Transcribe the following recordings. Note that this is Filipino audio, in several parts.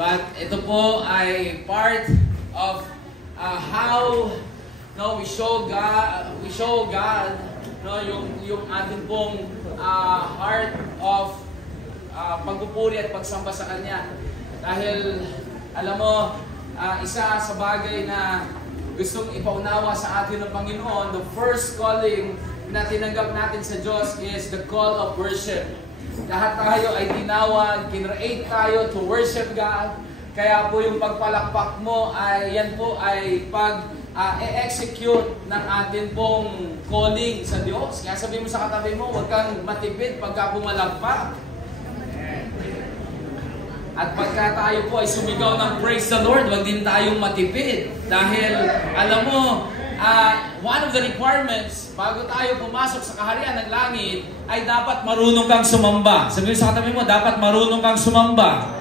But ito po ay part of how we show God yung ating pong heart of pagpupuri at pagsamba sa Kanya. Dahil alam mo, isa sa bagay na gustong ipaunawa sa atin ng Panginoon, the first calling na tinanggap natin sa Diyos is the call of worship. Lahat tayo ay tinawag, kinreate tayo to worship God. Kaya po yung pagpalakpak mo ay yan po ay pag-execute ng atin pong calling sa Diyos. Kaya sabihin mo sa katabi mo, huwag kang matipid pagka pumalakpak. At pagka tayo po ay sumigaw ng praise the Lord, huwag din tayong matipid. Dahil alam mo, one of the requirements bago tayo pumasok sa kaharian ng langit ay dapat marunong kang sumamba. Sabihin sa katabi mo, dapat marunong kang sumamba.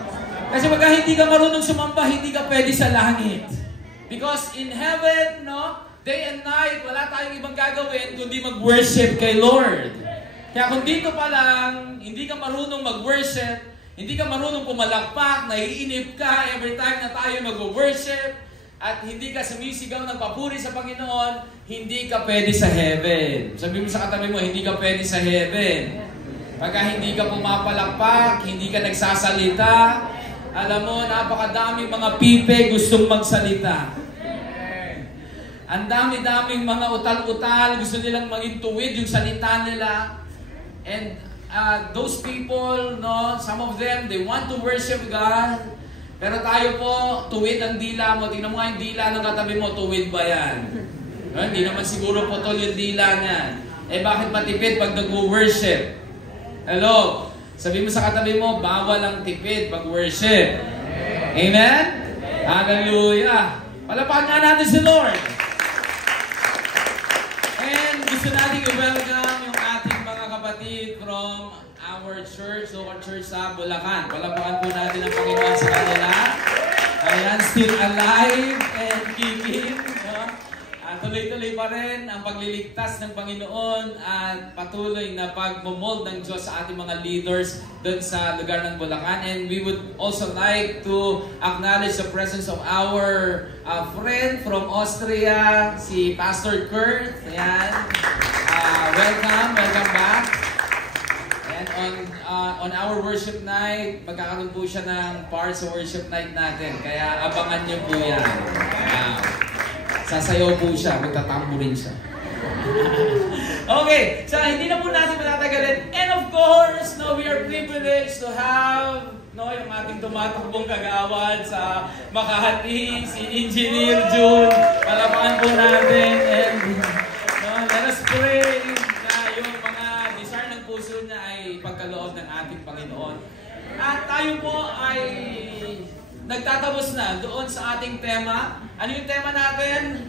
Kasi pagka hindi ka marunong sumamba, hindi ka pwede sa langit. Because in heaven, day and night, wala tayong ibang gagawin kundi mag-worship kay Lord. Kaya kung dito pa lang, hindi ka marunong mag-worship, hindi ka marunong pumalakpak, naiinip ka every time na tayo mag-worship, at hindi ka sumisigaw ng papuri sa Panginoon, hindi ka pwede sa heaven. Sabi mo sa katabi mo, hindi ka pwede sa heaven. Pagka hindi ka pumapalakpak, hindi ka nagsasalita, alam mo, napakadaming mga pipe gustong magsalita. Ang dami-daming mga utal-utal, gusto nilang maging tuwid yung salita nila. And those people, some of them, they want to worship God. Pero tayo po, tuwid ang dila mo. Tingnan mo nga yung dila ng katabi mo, tuwid ba yan? Hindi naman siguro putol yung dila niyan. Bakit matipid pag nag-worship? Hello? Sabi mo sa katabi mo, bawal ang tipid pag worship. Amen? Hallelujah! Palapakan nga natin si Lord. And gusto natin i-welcome yung ating mga kapatid from our church, local church sa Bulacan. Palapakan po natin ang Panginoon sa kanila. Ayan, still alive and kicking. Tuloy-tuloy pa rin ang pagliligtas ng Panginoon at patuloy na pagmomold ng Diyos sa ating mga leaders doon sa lugar ng Bulacan. And we would also like to acknowledge the presence of our friend from Austria, si Pastor Kurt. Ayan. Welcome back. And on our worship night, magkakaroon po siya ng part sa worship night natin. Kaya abangan niyo po yan. Sasayaw po siya, magtatampo rin siya. Okay, so hindi na po natin matatagalin. And of course, we are privileged to have yung ating tumatakbong kagawad sa Makati, si Engineer June. Palapakan po natin. And let us pray na yung mga desire ng puso niya ay pagkaloob ng ating Panginoon. At tayo po ay nagtatapos na doon sa ating tema. Ano yung tema natin?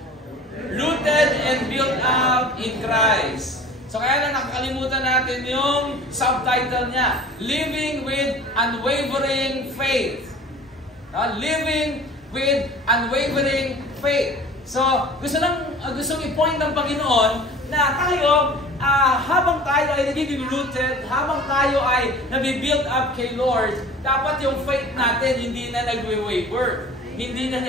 Rooted and built up in Christ. So kaya lang nakakalimutan natin yung subtitle niya. Living with unwavering faith. Living with unwavering faith. So gusto i-point ng Panginoon na tayo, habang tayo ay nagiging rooted, habang tayo ay nabibuild up kay Lord, dapat yung faith natin hindi na nagwe-waver. Hindi na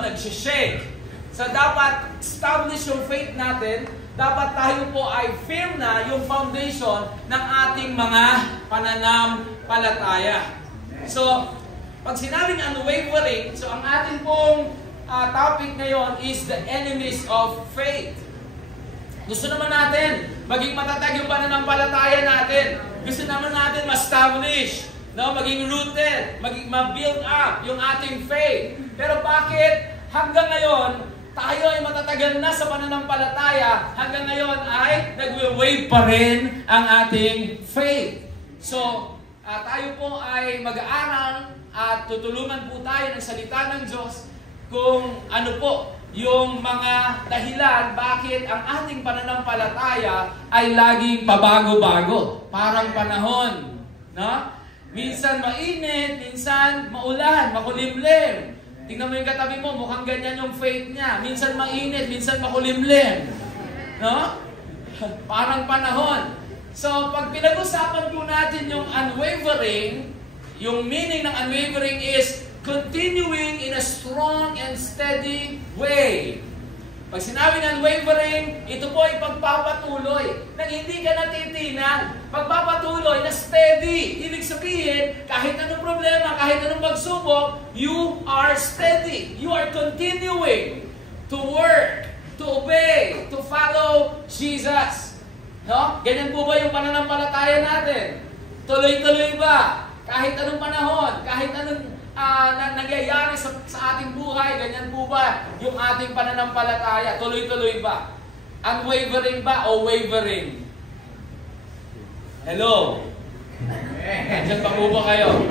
nag-shake. So dapat establish yung faith natin, dapat tayo po ay firm na yung foundation ng ating mga pananampalataya. So, pag sinabing unwavering, so ang ating pong topic ngayon is the enemies of faith. Gusto naman natin maging matatag yung pananampalataya natin. Gusto naman natin ma-establish, maging rooted, ma-build up yung ating faith. Pero bakit hanggang ngayon, tayo ay matatagal na sa pananampalataya, hanggang ngayon ay nagwe-wave pa rin ang ating faith. So, tayo po ay mag-aaral at tutulungan po tayo ng salita ng Diyos kung ano po yung mga dahilan bakit ang ating pananampalataya ay laging pabago-bago. Parang panahon, Minsan mainit, minsan maulan, makulimlim. Tingnan mo yung katabi mo, mukhang ganyan yung faith niya. Minsan mainit, minsan makulimlim. Parang panahon. So, pag pinag-usapan po natin yung unwavering, Yung meaning ng unwavering is continuing in a strong and steady way. Pag sinabing unwavering, ito po ay pagpapatuloy. Nang hindi ka natitinan, pagpapatuloy na steady. Ibig sabihin, kahit anong problema, kahit anong pagsubok, you are steady. You are continuing to work, to obey, to follow Jesus. No? Ganyan po ba yung pananampalataya natin? Tuloy-tuloy ba? Kahit anong panahon, kahit anong nangyayari sa ating buhay, ganyan po ba yung ating pananampalataya? Tuloy-tuloy ba? Unwavering ba o wavering? Hello? Nandiyan pa po ba kayo?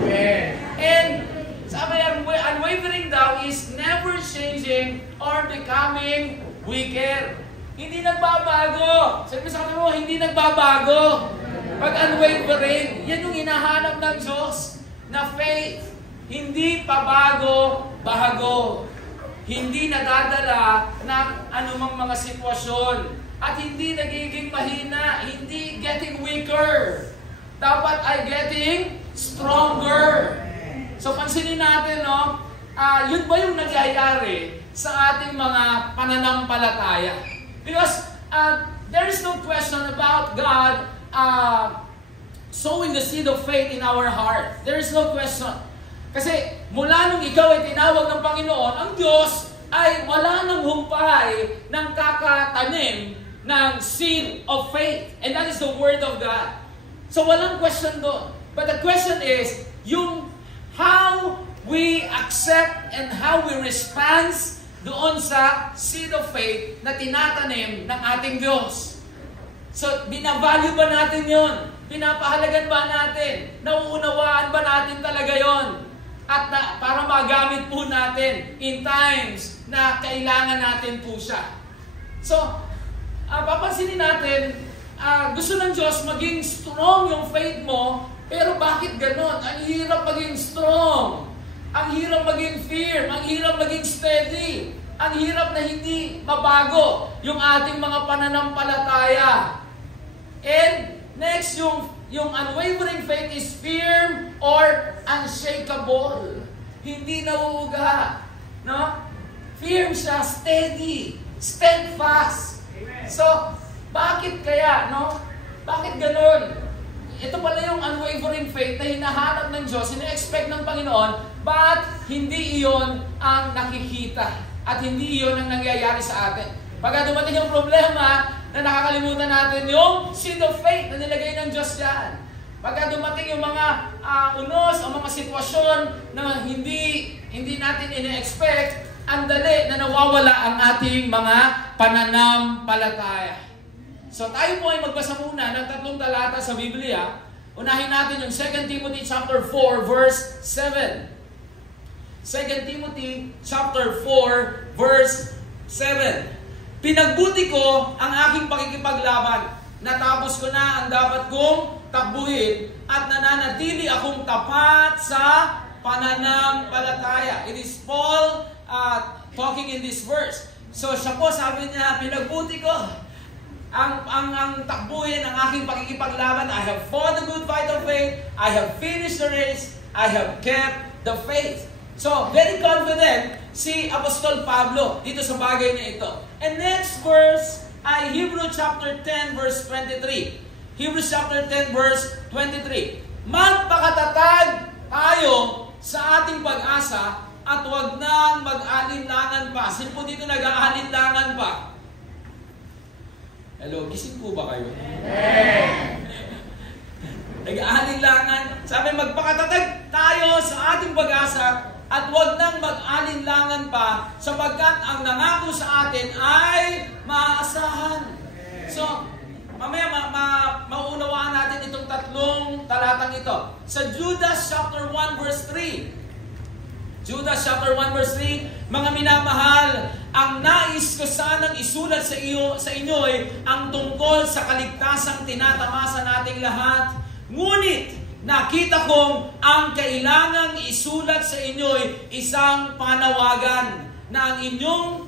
And sabi ang unwavering daw is never changing or becoming weaker. Hindi nagbabago. Sabi sa kanila mo, hindi nagbabago. Pag unwavering, yan yung hinahanap ng Diyos na faith. Hindi pabago, bago. Hindi nadadala ng anumang mga sitwasyon. At hindi nagiging mahina. Hindi getting weaker. Dapat ay getting stronger. So pansinin natin, no? Yun ba yung nagyayari sa ating mga pananampalataya? Because there is no question about God sowing the seed of faith in our heart. There is no question. Kasi mula nung ikaw ay tinawag ng Panginoon, ang Diyos ay wala nang humpay ng kakatanim ng seed of faith. And that is the Word of God. So walang question doon. But the question is, yung how we accept and how we respond doon sa seed of faith na tinatanim ng ating Diyos. So, binavalue ba natin yon? Pinapahalagan ba natin? Nauunawaan ba natin talaga yon? At para magamit po natin in times na kailangan natin po siya. So, papansinin natin, gusto ng Diyos maging strong yung faith mo, pero bakit ganon? Ang hirap maging strong. Ang hirap maging firm. Ang hirap maging steady. Ang hirap na hindi mabago yung ating mga pananampalataya. And next, yung unwavering faith is firm or unshakable. Hindi nauuga. No? Firm siya, steady, steadfast. So, bakit kaya, no? Bakit ganun? Ito pala yung unwavering faith na hinahanap ng Diyos, ina-expect ng Panginoon, but hindi iyon ang nakikita at hindi iyon ang nangyayari sa atin. Pagka dumating yung problema, na nakakalimutan natin yung seed of faith na nilagay ng Diyos yan. Pagka dumating yung mga unos o mga sitwasyon na hindi natin ina-expect, ang dali na nawawala ang ating mga pananampalataya. So tayo po ay magbasa muna ng 3 talata sa Biblia. Unahin natin yung 2 Timothy chapter 4 verse 7. 2 Timothy chapter 4 verse 7. Pinagbuti ko ang aking pakikipaglaban. Natapos ko na ang dapat kong takbuhin at nananatili akong tapat sa pananampalataya. It is Paul talking in this verse. So siya po sabi niya, pinagbuti ko ang takbuhin ang aking pakikipaglaban. I have fought the good fight of faith. I have finished the race. I have kept the faith. So, very confident si Apostol Pablo dito sa bagay na ito. And next verse ay Hebrews chapter 10 verse 23. Hebrews chapter 10 verse 23. Magpakatatag tayo sa ating pag-asa at huwag nang mag-alinlangan pa. Sino po dito nag-aalinlangan pa? Hello, gising po ba kayo? Nag-aalinlangan. Sabi, magpakatatag tayo sa ating pag-asa at huwag nang mag-alinlangan pa sapagkat ang nangako sa atin ay maaasahan. So, mamaya mauunawaan natin itong 3 talatang ito. Sa Judas chapter 1 verse 3. Judas chapter 1 verse 3, mga minamahal, ang nais ko sanang isulat sa inyo ay ang tungkol sa kaligtasang tinatamasa nating lahat. Ngunit, nakita kong ang kailangang isulat sa inyo'y isang panawagan na ang inyong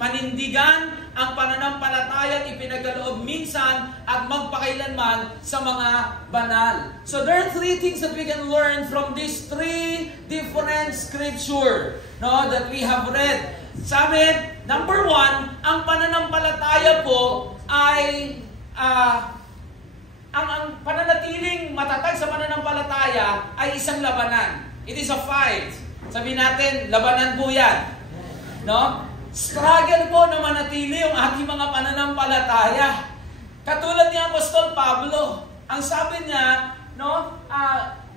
panindigan ang pananampalatayang ipinagaloob minsan at magpakailanman sa mga banal. So there are three things that we can learn from these three different scripture, no, that we have read. Sabi, number one, ang pananampalataya po ay ang pananatiling matatag sa pananampalataya ay isang labanan. It is a fight. Sabihin natin, labanan po yan. No? Struggle po na manatili yung ating mga pananampalataya. Katulad ni Apostol Pablo, ang sabi niya, no,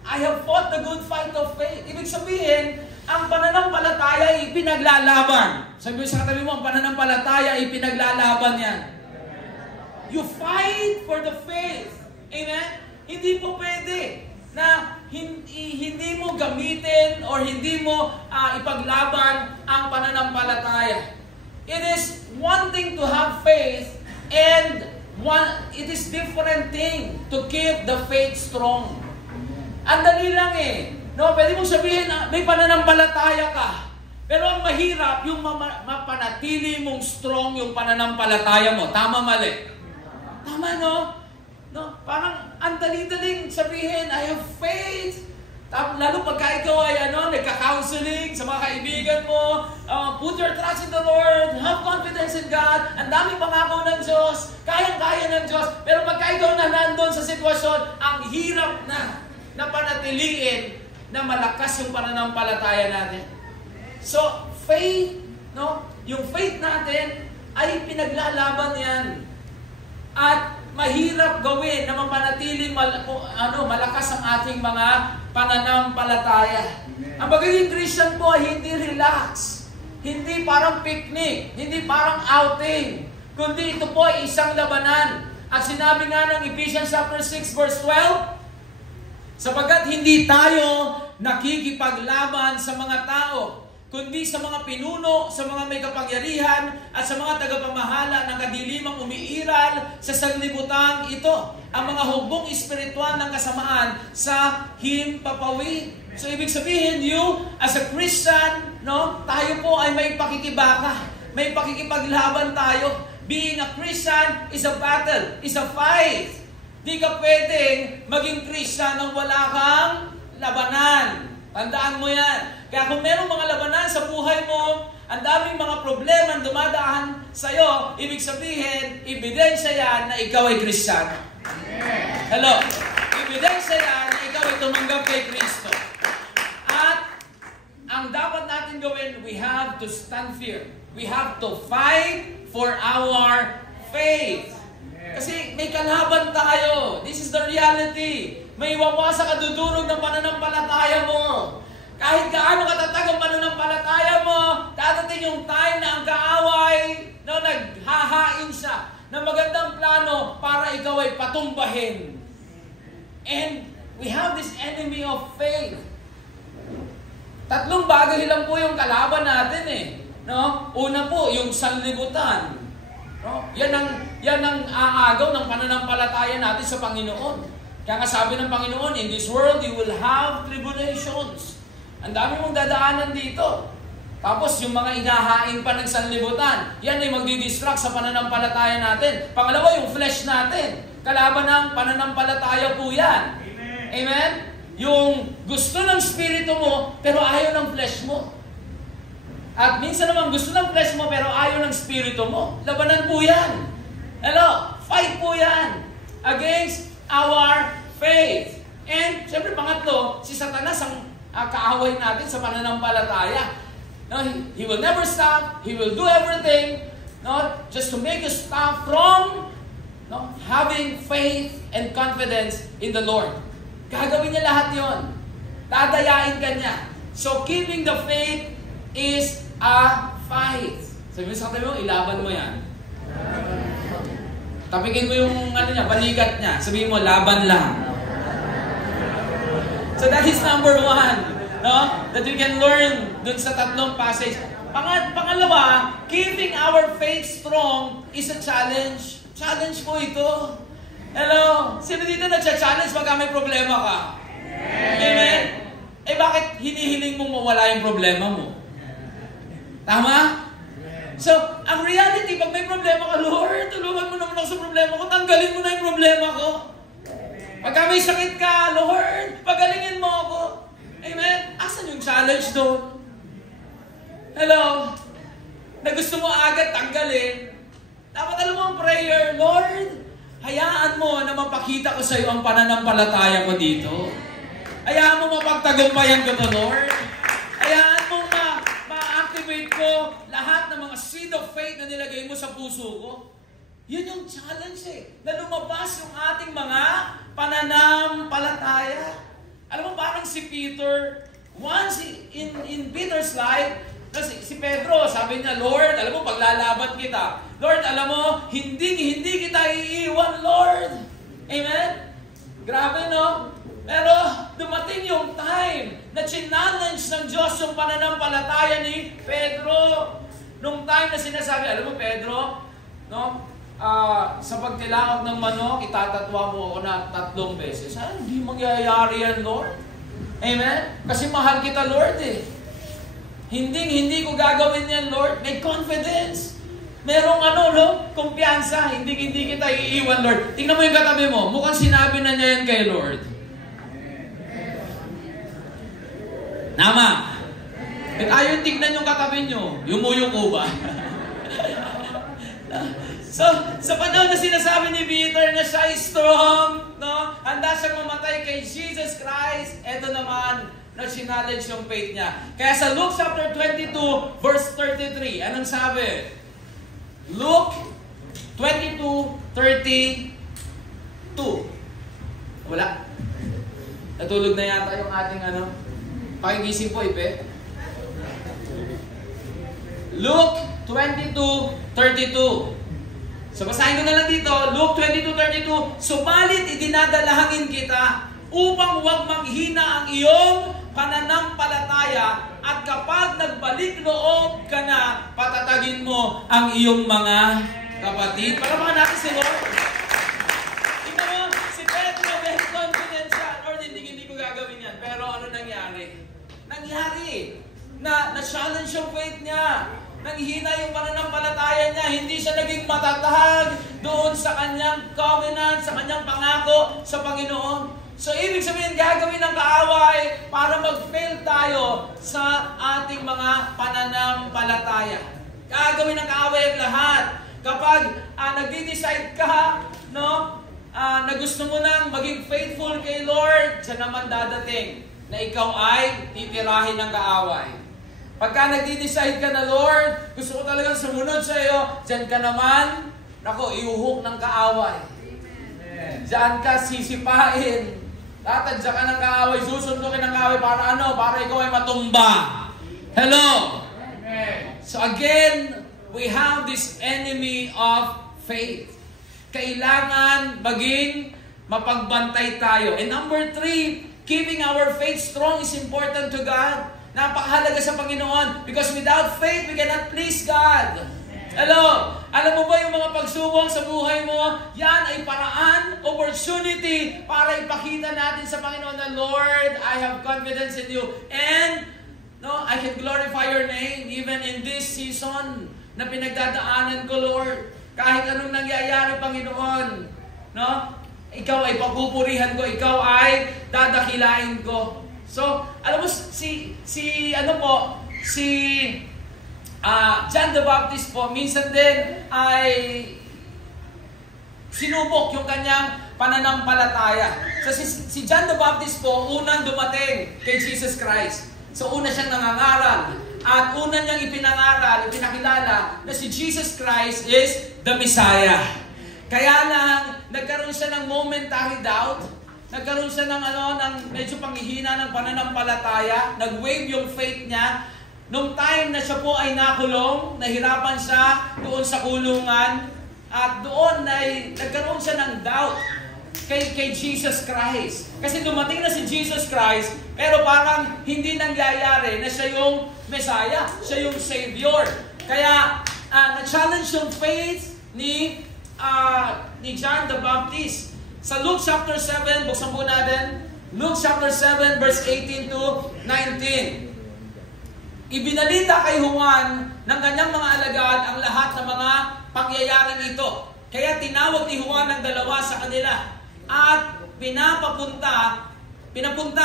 I have fought the good fight of faith. Ibig sabihin, ang pananampalataya ay ipinaglalaban. Sabi mo sa katabi mo, ang pananampalataya ay ipinaglalaban yan. You fight for the faith. Amen? Hindi po pwede na hindi mo gamitin or hindi mo ipaglaban ang pananampalataya. It is one thing to have faith and it is different thing to keep the faith strong. Ang dali lang eh. No, pwede mong sabihin may pananampalataya ka. Pero ang mahirap yung mapanatili mong strong yung pananampalataya mo. Tama, mali? Tama, no? No, parang ang dali-daling sabihin, I have faith. Lalo pagka ikaw ay nagka-counseling sa mga kaibigan mo, put your trust in the Lord, have confidence in God, ang daming pangako ng Diyos, kayang-kaya ng Diyos. Pero pagka ikaw na nandun sa sitwasyon, ang hirap na panatiliin na malakas yung pananampalataya natin. So, faith, no? Yung faith natin ay pinaglalaban yan. At mahirap gawin na mapanatiling malakas ang ating mga pananampalataya. Ang pagiging Christian po ay hindi relax, hindi parang picnic, hindi parang outing, kundi ito po ay isang labanan. At sinabi nga ng Ephesians chapter 6 verse 12, sapagkat hindi tayo nakikipaglaban sa mga tao, kundi sa mga pinuno, sa mga may kapangyarihan, at sa mga tagapamahala ng kadilimang umiiral sa sanlibutan ito, ang mga hukbong espiritual ng kasamaan sa himpapawid. So, ibig sabihin, you, as a Christian, no, tayo po ay may pakikibaka, may pakikipaglaban tayo. Being a Christian is a battle, is a fight. Di ka pwedeng maging Christian nang wala kang labanan. Tandaan mo yan. Kaya kung merong mga labanan sa buhay mo, ang daming mga problema ang dumadaan sa'yo, ibig sabihin, ebidensya yan na ikaw ay Kristiyano. Hello? Ebidensya yan na ikaw ay tumanggap kay Kristo. At ang dapat natin gawin, we have to stand firm. We have to fight for our faith. Kasi may kalaban tayo. This is the reality. May wawasak at dudurog ng pananampalataya mo. Kahit gaano katatag ang pananampalataya mo, dadating yung time na ang kaaway, naghahain siya ng magandang plano para ikaw ay patumbahin. And we have this enemy of faith. Tatlong bagay lang po yung kalaban natin eh. No? Una po, yung sanlibutan. No? Yan ang aagaw ng pananampalataya natin sa Panginoon. Kaya nga sabi ng Panginoon, in this world you will have tribulations. Ang dami mong dadaanan dito. Tapos yung mga inahain pa ng sanlibutan, yan ay magdidistract sa pananampalataya natin. Pangalawa, yung flesh natin. Kalaban ng pananampalataya po yan. Amen? Amen? Yung gusto ng spirito mo, pero ayaw ng flesh mo. At minsan naman gusto ng flesh mo, pero ayaw ng spirito mo. Labanan po yan. Hello? Fight po yan against our faith. And, siyempre, pangatlo, si Satanas ang kaaway natin sa pananampalataya. No, he will never stop. He will do everything, just to make us stop from having faith and confidence in the Lord. Gagawin niya lahat yon. Dadayain ka niya. So, keeping the faith is a fight. Sabi mo sa katabi mo, ilaban mo yan. Tapikin mo yung balikat niya. Sabihin mo, laban lang. So that is number one, that you can learn dun sa tatlong passage. Pangalawa, keeping our faith strong is a challenge. Challenge po ito. Hello? Sino dito nagsa-challenge pagka may problema ka? Amen? Bakit hinihiling mong mawala yung problema mo? Tama? So, ang reality, pag may problema ka, Lord, tulungan mo naman ako sa problema ko, tanggalin mo na yung problema ko. Pagka may sakit ka, Lord, pagalingin mo ako. Amen? Asan yung challenge doon? Hello? Na gusto mo agad tanggalin. Dapat alam mo ang prayer, Lord, hayaan mo na mapakita ko sa iyo ang pananampalataya ko dito. Hayaan mo mapagtagumpayan ko to, Lord. Hayaan mo ma-activate ko lahat ng mga seed of faith na nilagay mo sa puso ko. Yun yung challenge na lumabas yung ating mga pananampalataya. Alam mo, parang si Peter, once in Peter's life, kasi si Pedro, sabi niya, Lord, alam mo, paglalaban kita. Lord, alam mo, hindi kita iiwan, Lord. Amen? Grabe, no? Pero dumating yung time na challenge ng Diyos yung pananampalataya ni Pedro. Nung time na sinasabi, alam mo, Pedro, no? Sa pagtilakap ng manok, itatatwa mo ako na 3 beses. Hindi mangyayari yan, Lord. Amen? Kasi mahal kita, Lord, eh. Hindi ko gagawin yan, Lord. May confidence. Merong kumpiyansa. Hindi kita iiwan, Lord. Tingnan mo yung katabi mo. Mukhang sinabi na niya yan kay Lord. Nama. Ayaw tignan yung katabi nyo. Yumuyuko ba? So, sa panahon na sinasabi ni Peter na siya ay strong, no? Handa siyang mamatay kay Jesus Christ, eto naman, na-challenge yung faith niya. Kaya sa Luke chapter 22, verse 33, anong sabi? Luke 22:32. Wala. Natulog na yata yung ating pakigising po, Ipe. Luke 22:32. So basahin ko na lang dito, Luke 22:32. Subalit idinadalangin kita upang huwag maghina ang iyong pananampalataya at kapag nagbalik loob ka na, patatagin mo ang iyong mga kapatid. Para mga natin si Lord. Tingnan mo, si Pedro, may confidence siya. Lord, hindi ko gagawin yan. Pero ano nangyari? Nangyari na challenge yung faith niya. Nanghina yung pananampalataya niya. Hindi siya naging matatag doon sa kanyang covenant, sa kanyang pangako sa Panginoon. So, ibig sabihin, gagawin ng kaaway para mag-fail tayo sa ating mga pananampalataya. Gagawin ng kaaway ang lahat. Kapag nag-decide ka, no, na gusto mo nang maging faithful kay Lord, siya naman dadating na ikaw ay titirahin ng kaaway. Pagka nag-decide ka na, Lord, gusto ko talagang sumunod sa iyo, dyan ka naman, iuhok ng kaaway. Diyan ka sisipain. Tatadya ka ng kaaway, susundukin ng kaaway para Para ikaw ay matumba. Hello? So again, we have this enemy of faith. Kailangan maging mapagbantay tayo. And number 3, keeping our faith strong is important to God. Napakahalaga sa Panginoon because without faith, we cannot please God. Hello? Alam mo ba yung mga pagsubok sa buhay mo? Yan ay paraan, opportunity para ipakita natin sa Panginoon na, Lord, I have confidence in you. And, I can glorify your name even in this season na pinagdadaanan ko, Lord. Kahit anong nangyayari, Panginoon, ikaw ay papupurihan ko, ikaw ay dadakilain ko. So, alam mo, si John the Baptist po, minsan din ay sinubok yung kanyang pananampalataya. So si John the Baptist po, unang dumating kay Jesus Christ. So una siyang nangangaral. At una niyang ipinakilala na si Jesus Christ is the Messiah. Kaya lang, nagkaroon siya ng momentary doubt. Nagkaroon siya ng medyo panghihina ng pananampalataya. Nag-wave yung faith niya. Nung time na siya po ay nakulong, nahirapan siya doon sa kulungan, at doon ay nagkaroon siya ng doubt kay Jesus Christ. Kasi dumating na si Jesus Christ, pero parang hindi nangyayari na siya yung Messiah, siya yung Savior. Kaya na-challenge yung faith ni John the Baptist. Sa Luke chapter 7, buksan po natin. Luke chapter 7, verse 18 to 19. ibinalita kay Juan ng kanyang mga alagad ang lahat ng mga pangyayaring ito. Kaya tinawag ni Juan ang dalawa sa kanila at pinapunta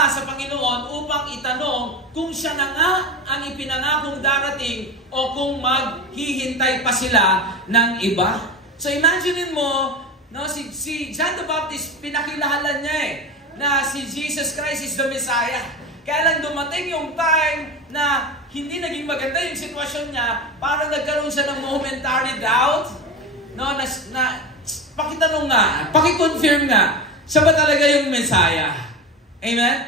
sa Panginoon upang itanong kung siya na nga ang ipinangakong darating o kung maghihintay pa sila ng iba. So imagine mo, no, si John the Baptist, pinakilahalan niya na si Jesus Christ is the Messiah. Kaya lang dumating yung time na hindi naging maganda yung sitwasyon niya, parang nagkaroon siya ng momentary doubt. No, pakitanong nga, pakiconfirm nga, siya ba talaga yung Messiah? Amen?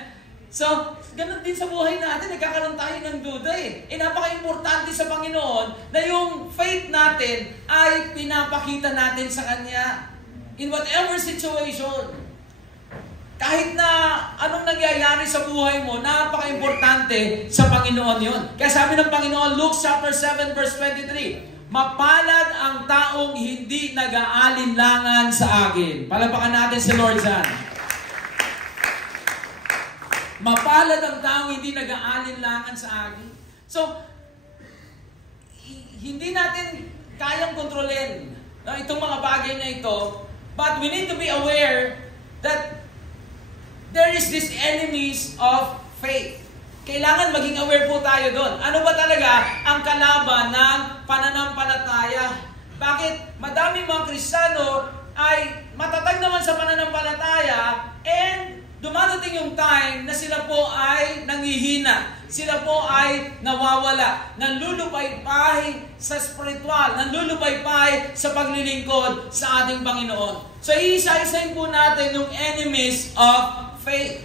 So, ganun din sa buhay natin, nagkakaroon tayo ng duda napaka-importante sa Panginoon na yung faith natin ay pinapakita natin sa Kanya. In whatever situation. Kahit na anong nangyayari sa buhay mo, napaka-importante sa Panginoon yun. Kaya sabi ng Panginoon, Luke chapter 7 verse 23, mapalad ang taong hindi nag-aalinlangan sa akin. Palapakan natin si Lord dyan. Mapalad ang taong hindi nag-aalinlangan sa akin. So, hindi natin kayang kontrolin itong mga bagay na ito, but we need to be aware that there is this enemies of faith. Kailangan maging aware po tayo doon. Ano ba talaga ang kalaban ng pananampalataya? Bakit madaming mga Kristiyano ay matatag naman sa pananampalataya and dumadating yung time na sila po ay nanghihina. Sila po ay nawawala. Nanlulupaypay sa spiritual. Nanlulupaypay sa paglilingkod sa ating Panginoon. So, iisa-isahin po natin yung enemies of faith.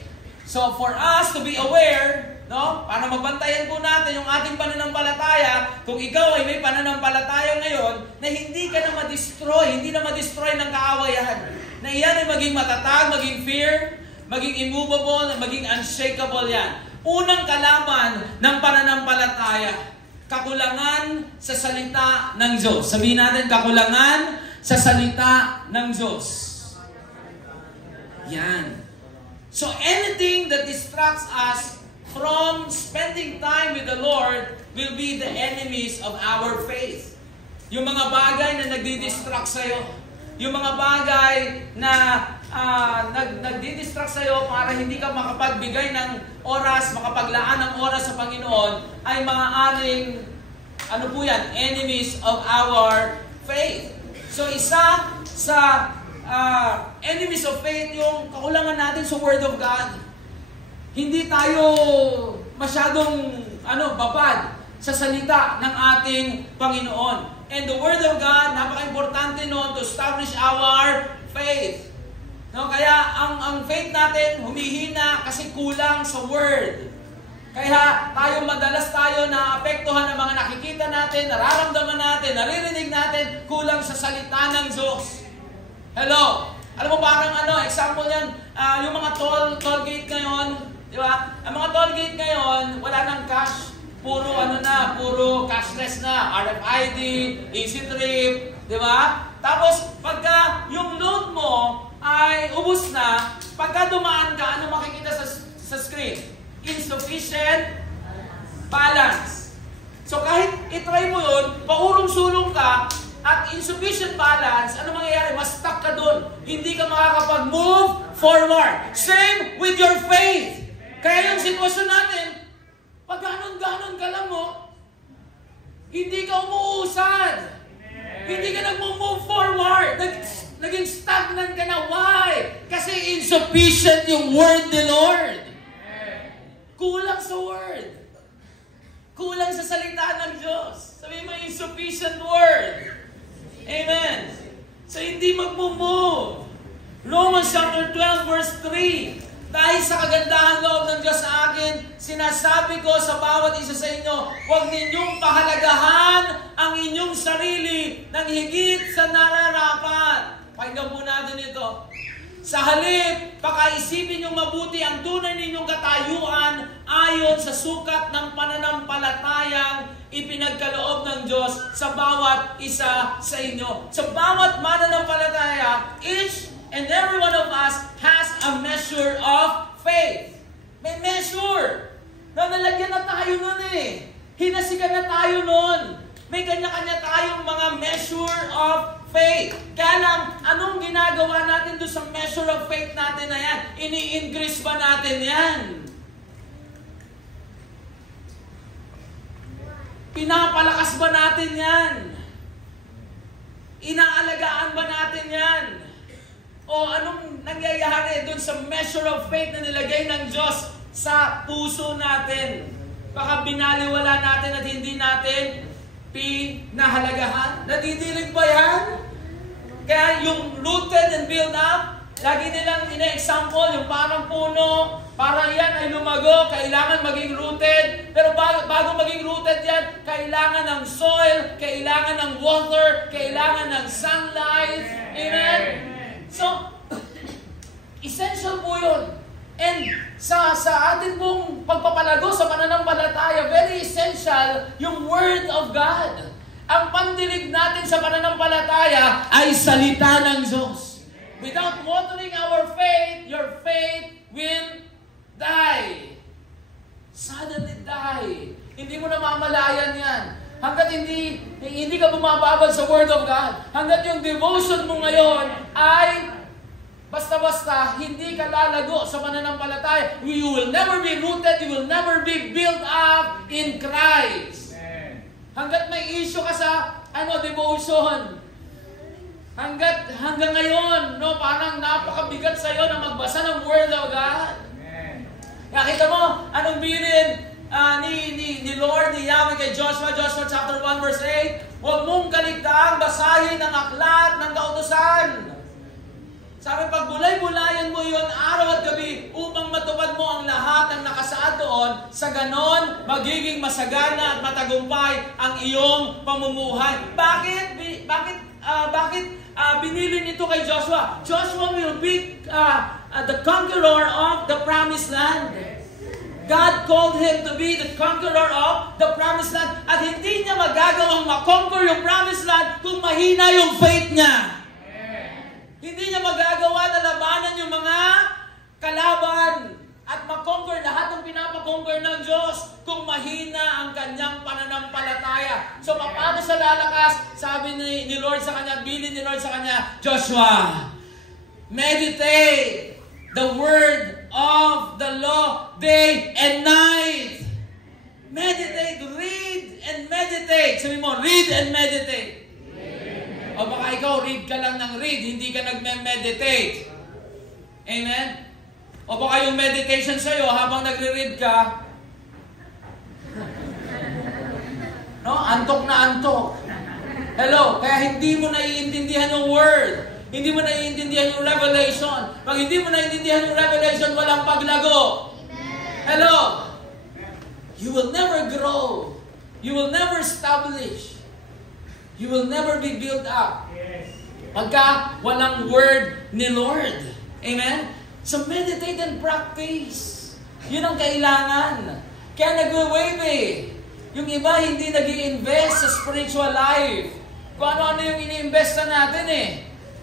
So, for us to be aware, no, para mabantayan po natin yung ating pananampalataya, kung ikaw ay may pananampalataya ngayon, na hindi ka na ma-destroy, hindi na ma-destroy ng kaawayan, na iyan ay maging matatag, maging fear, maging immovable, maging unshakable yan. Unang kalaban ng pananampalataya, kakulangan sa salita ng Diyos. Sabihin natin, kakulangan sa salita ng Diyos. Yan. So anything that distracts us from spending time with the Lord will be the enemies of our faith. Yung mga bagay na nagdi-distract sa'yo, yung mga bagay na nagdi-distract sa'yo para hindi ka makapagbigay ng oras, makapaglaan ng oras sa Panginoon, ay maaaring, enemies of our faith. So isa sa enemies of faith, yung kakulangan natin sa Word of God. Hindi tayo masyadong babad sa salita ng ating Panginoon. And the Word of God, napaka-importante noon to establish our faith. No, kaya ang faith natin humihina kasi kulang sa Word. Kaya madalas tayo naapektuhan ng mga nakikita natin, nararamdaman natin, naririnig natin, kulang sa salita ng Diyos. Hello? Alam mo parang example yan, yung mga toll gate ngayon, di ba? Ang mga toll gate ngayon, wala nang cash. Puro puro cashless na. RFID, Easy Trip, di ba? Tapos, pagka yung load mo ay ubus na, pagka dumaan ka, ano makikita sa screen? Insufficient balance. So kahit itry mo yun, paulong-sulong ka, at insufficient balance, ano mangyayari? Mas stuck ka doon. Hindi ka makakapag-move forward. Same with your faith. Kaya yung sitwasyon natin, pag ganon-ganon ka lang mo, hindi ka umuusad. Hindi ka nag-move forward. Naging stagnant ka na. Why? Kasi insufficient yung word ni Lord. Kulang sa word. Kulang sa salita ng Diyos. Sabihin mo, insufficient word. Amen. So, hindi mag-move. Romans chapter 12 verse 3. Dahil sa kagandahan loob ng Diyos sa akin, sinasabi ko sa bawat isa sa inyo, huwag ninyong pahalagahan ang inyong sarili ng higit sa nararapat. Pakinggan po natin ito. Sa halip, pakaisipin niyong mabuti ang tunay ninyong katayuan ayon sa sukat ng pananampalatayang ipinagkaloob ng Diyos sa bawat isa sa inyo. Sa bawat mananampalataya, each and every one of us has a measure of faith. May measure. Nalagyan na tayo nun eh. Hinasikan na tayo nun. May kanya-kanya tayong mga measure of faith. Kaya lang, anong ginagawa natin doon sa measure of faith natin na yan? Ini-increase ba natin yan? Pinapalakas ba natin yan? Inaalagaan ba natin yan? O anong nangyayari doon sa measure of faith na nilagay ng Diyos sa puso natin? Baka binaliwala natin at hindi natin pinahalagahan. Nadidilig ba yan? Kaya yung rooted and built up, lagi nilang ina-example, yung parang puno, para yan ay lumago, kailangan maging rooted. Pero bago maging rooted yan, kailangan ng soil, kailangan ng water, kailangan ng sunlight. Amen? So, essential po yun. And sa atin pong pagpapalago sa pananampalataya, very essential yung Word of God. Ang pandinig natin sa pananampalataya ay salita ng Diyos. Without watering our faith, your faith will die. Suddenly die. Hindi mo namamalayan yan. Hanggat hindi ka bumababad sa Word of God. Hanggat yung devotion mo ngayon ay basta-basta, hindi ka lalago sa pananampalataya. You will never be rooted, you will never be built up in Christ. Amen. Hanggat may issue ka sa devotion, hanggang ngayon, parang napakabigat sa iyo na magbasa ng Word of God. Amen. Nakita mo, anong bilin ni Lord, ni Yahweh kay Joshua chapter 1 verse 8, huwag mong kaligtaang basahin ang aklat ng kautusan. Sabi, pagbulay-bulayan mo yun araw at gabi upang matupad mo ang lahat ng nakasaad doon, sa ganon, magiging masagana at matagumpay ang iyong pamumuhay. Bakit binili nito kay Joshua? Joshua will be the conqueror of the promised land. God called him to be the conqueror of the promised land. At hindi niya magagawang makonquer yung promised land kung mahina yung faith niya. Hindi niya magagawa na labanan yung mga kalaban at makonquer lahat ng pinapakonquer ng Diyos kung mahina ang kanyang pananampalataya. So, paano siya lalakas? Sabi ni Lord sa kanya, bilin ni Lord sa kanya, Joshua, meditate the word of the law day and night. Meditate, read and meditate. Sabi mo, read and meditate. O baka ikaw, read ka lang ng read, hindi ka nagme-meditate. Amen? O baka yung meditation sa'yo, habang nagre-read ka, antok na antok. Hello? Kaya hindi mo naiintindihan yung word. Hindi mo naiintindihan yung revelation. Pag hindi mo naiintindihan yung revelation, walang paglago. Hello? You will never grow. You will never establish. You will never be built up. Pagka walang word ni Lord. Amen? So meditate and practice. Yun ang kailangan. Kaya nagwe-wave Yung iba hindi nag-i-invest sa spiritual life. Kung ano-ano yung ini-invest na natin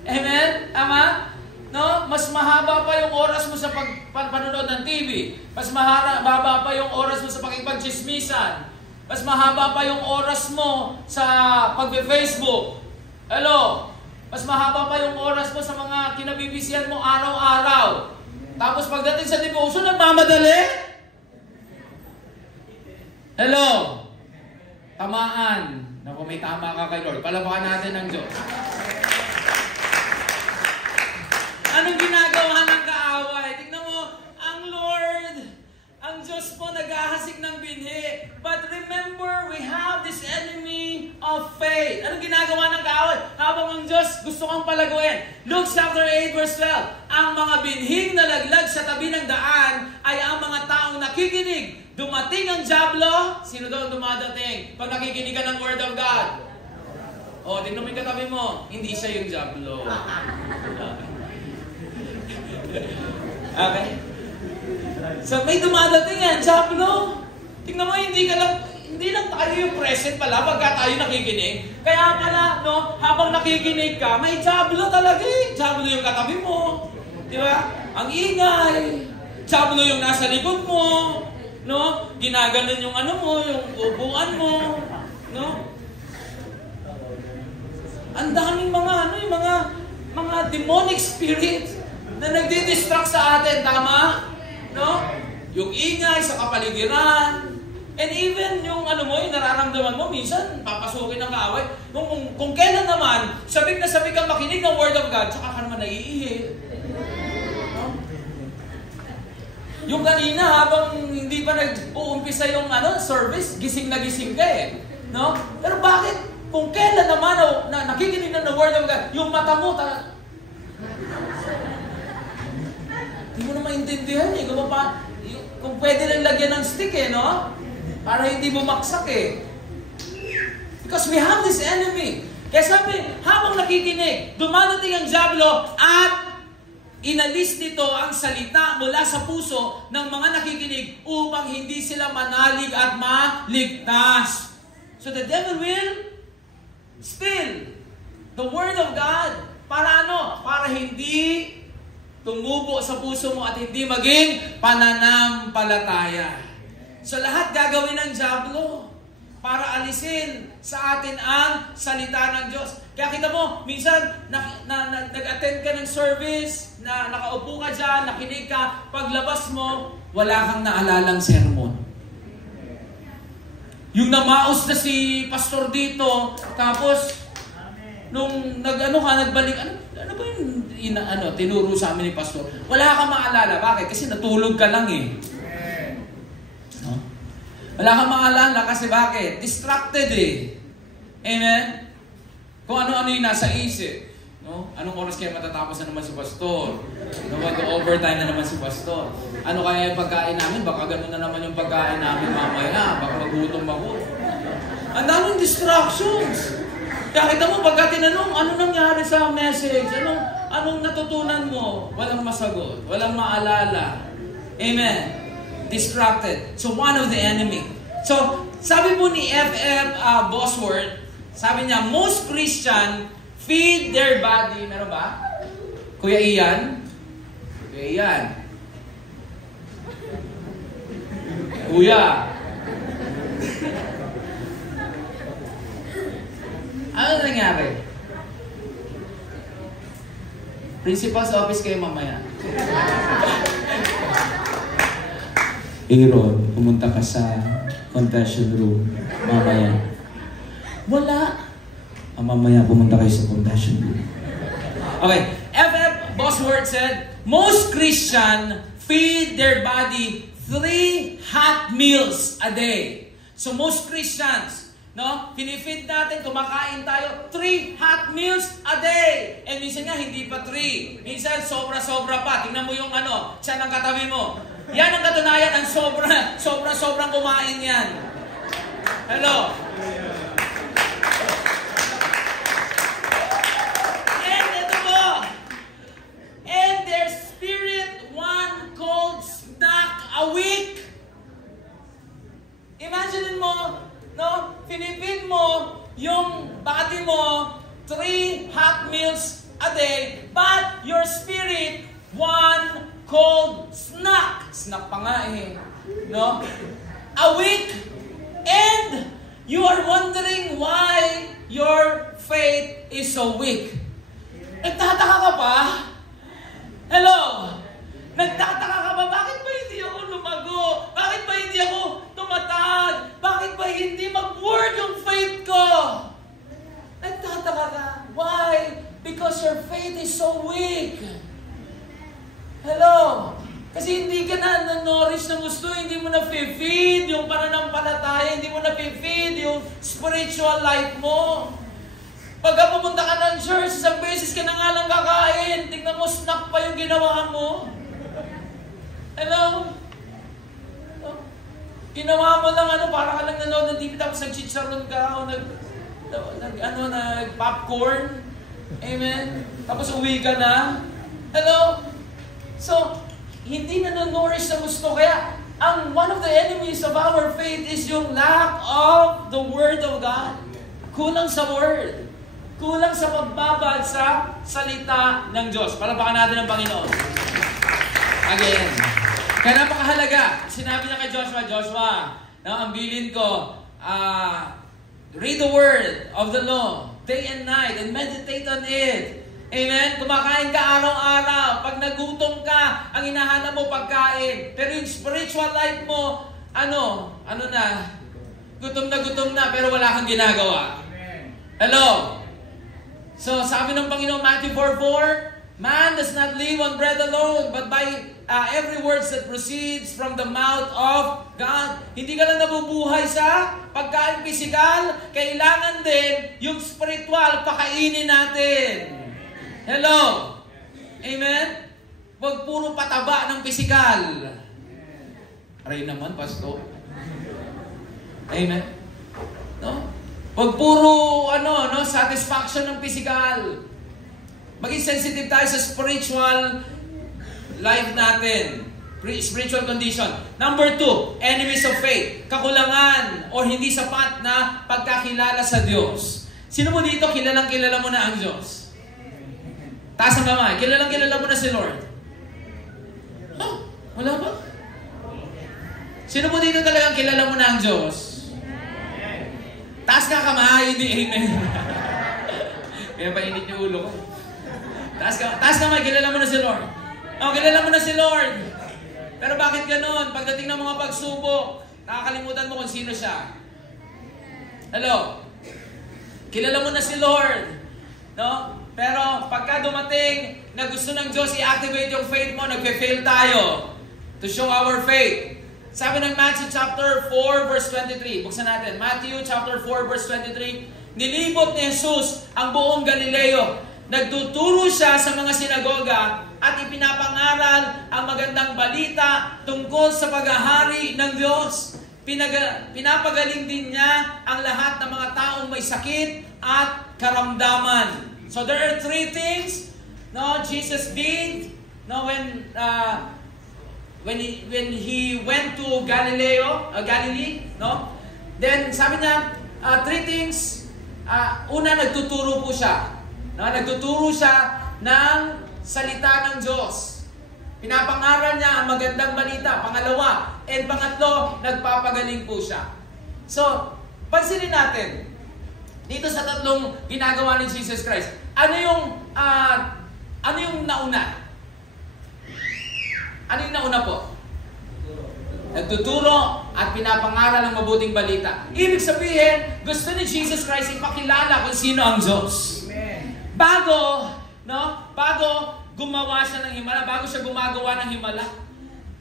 Amen? Ama? No? Mas mahaba pa yung oras mo sa panonood ng TV. Mas mahaba pa yung oras mo sa pakipagchismisan. Mas mahaba pa yung oras mo sa pag-Facebook. Hello? Mas mahaba pa yung oras mo sa mga kinabibisihan mo araw-araw. Tapos pagdating sa devotion, nagmamadali? Hello? Tamaan. Naku, may tama ka kay Lord. Palabakan natin ang Diyos. Anong ginagawa ng kaaway? Tignan mo, ang Lord, ang Diyos po nag-ahasik ng binhi. But remember, we have this enemy of faith. Anong ginagawa ng kaaway? Habang ang Diyos gusto kang palaguin. Luke chapter 8 verse 12. Ang mga binhing nalaglag sa tabi ng daan ay ang mga taong nakikinig. Dumating ang dyablo. Sino daw dumadating? Pag nakikinig ka ng Word of God. O, tingnan mo yung katabi mo. Hindi siya yung dyablo. Okay? So may dumadating yan, dyablo. Tingnan mo, hindi lang tayo yung present pala pagka tayo nakikinig. Kaya pala, habang nakikinig ka, may dyablo talaga Dyablo yung katabi mo. Di ba? Ang ingay. Dyablo yung nasa likod mo. no? Ginaganon yung ano mo, yung upuan mo, no? Ang daming mga ano, yung mga demonic spirits na nagdi-distract sa atin, tama? No? Yung ingay sa kapaligiran, and even yung ano mo, yung nararamdaman mo, minsan papasukin ng kaaway. Kung kailan naman, sabik na sabik kang makinig ng Word of God, tsaka ka naman naiihi. No? Yung kanina, habang hindi pa nag-uumpisa yung service, gising na gising ka eh. No? Pero bakit? Kung kailan naman nakikinig ng Word of God, yung mata mo, hindi mo na maintindihan eh. Kung pwede lang lagyan ng stick eh, no? Para hindi bumaksak eh. Because we have this enemy. Kaya sabi, habang nakikinig, dumadating ang diablo at inalis nito ang salita mula sa puso ng mga nakikinig upang hindi sila manalig at maligtas. So the devil will steal the Word of God. Para ano? Para hindi tumubo sa puso mo at hindi maging pananampalataya. So lahat gagawin ng diablo para alisin sa atin ang salita ng Diyos. Kaya kita mo, minsan nag-attend ka ng service, na nakaupo ka dyan, nakinig ka, paglabas mo, wala kang naalalang sermon. Yung namaos na si pastor dito, tapos nung nagbalik, ano ba yung tinuro sa amin ni pastor? Wala kang maalala. Bakit? Kasi natulog ka lang eh. No? Wala kang maalala kasi bakit? Distracted eh. Amen? Kung ano-ano yung nasa isip. No? Anong oras kaya matatapos na naman si pastor? Mag-overtime na naman si pastor. Ano kaya yung pagkain namin? Baka gano'n na naman yung pagkain namin mamaya. Baka magutom ako. Ang daming distractions. Kaya kita mo, pagka tinanong, ano nangyari sa message? Anong natutunan mo? Walang masagot. Walang maalala. Amen. Distracted. So, one of the enemy. So, sabi po ni F.F. Bosworth, sabi niya, most Christian feed their body. Meron ba? Kuya Ian? Kuya Ian. Kuya. Ano nangyari? Principal's office kayo mamaya. Aaron, pumunta ka sa confession room mamaya. Wala. Mamaya pumunta kayo sa confession room. Okay. F.F. Bosworth said, most Christian feed their body 3 hot meals a day. So most Christians, no? Pinifeed natin, kumakain tayo 3 hot meals a day. And minsan nga, hindi pa 3. Minsan, sobra-sobra pa. Tingnan mo yung siya ng katabi mo. Yan ang katunayan, ang sobrang kumain yan. Hello? And ito po. And their spirit one cold snack a week. Imagine mo, no? Pinipid mo yung body mo 3 hot meals a day, but your spirit 1 cold snack. Snack pa nga eh. No? A week. And you are wondering why your faith is so weak. Nagtataka ka pa? Hello? Nagtataka ka ba? Bakit ba hindi ako lumago? Bakit ba hindi ako tumatag? Bakit ba hindi mag-work yung faith ko? Nagtataka ka. Why? Because your faith is so weak. Hello? Kasi hindi ka na-nourish ng gusto, hindi mo na-feed yung pananampalataya, hindi mo na-feed yung spiritual life mo. Pagka pumunta ka ng church, isang beses ka na nga lang kakain, tingnan mo, snack pa yung ginawa mo. Hello? Ginawa mo lang para ka lang nanood ng TV, tapos nag-chicharon ka, o nag-popcorn. Amen? Tapos uwi ka na. Hello? So, hindi na-nourish na gusto. Kaya, one of the enemies of our faith is yung lack of the Word of God. Kulang sa Word. Kulang sa pagbabad sa salita ng Diyos. Palapakan natin ang Panginoon. Again. Kaya napakahalaga. Sinabi niya kay Joshua, ang bilin ko, read the word of the law day and night and meditate on it. Amen? Kumakain ka araw-araw. Pag nagutom ka, ang hinahanap mo pagkain. Pero yung spiritual life mo, gutom na, pero wala kang ginagawa. Hello? So, sabi ng Panginoon, Matthew 4:4, man does not live on bread alone, but by every word that proceeds from the mouth of God. Hindi ka lang nabubuhay sa pagkain pisikal, kailangan din yung spiritual, pakainin natin. Hello? Amen? Huwag puro pataba ng pisikal. Aray naman, Pastor. Amen? No? Huwag puro, satisfaction ng pisikal. Maging sensitive tayo sa spiritual life natin. Spiritual condition. Number 2, enemies of faith. Kakulangan o hindi sapat na pagkakilala sa Diyos. Sino mo dito kilala mo na ang Diyos? Taas ang kamay. Kilala mo na si Lord? Wala ba? Sino mo dito talagang kilala mo na ang Diyos? Taas ka kamay, hindi amen. Kaya painit yung ulo ko. Taas kamay, kilala mo na si Lord. Kilala mo na si Lord. Pero bakit ganun? Pagdating ng mga pagsubok, nakakalimutan mo kung sino siya. Hello? Kilala mo na si Lord. No? Pero pagka dumating na gusto ng Diyos i-activate yung faith mo, nagpe-fail tayo to show our faith. Sabi ng Matthew chapter 4 verse 23. Buksan natin. Matthew chapter 4 verse 23. Nilibot ni Jesus ang buong Galileo. Nagtuturo siya sa mga sinagoga at ipinapangaral ang magandang balita tungkol sa paghahari ng Diyos. Pinapagaling din niya ang lahat ng mga taong may sakit at karamdaman. So there are 3 things Jesus did when he went to Galilee, then sabi niya, 3 things. Una, nagtuturo po siya. Nagtuturo siya ng salita ng Diyos. Pinapangaral niya ang magandang balita. Pangalawa, and pangatlo, nagpapagaling po siya. So, pansinin natin, dito sa tatlong ginagawa ni Jesus Christ, ano yung nauna? Ano yung nauna po? Nagtuturo at pinapangaral ng mabuting balita. Ibig sabihin, gusto ni Jesus Christ ipakilala kung sino ang Diyos. Bago gumawa siya ng himala, bago siya gumagawa ng himala.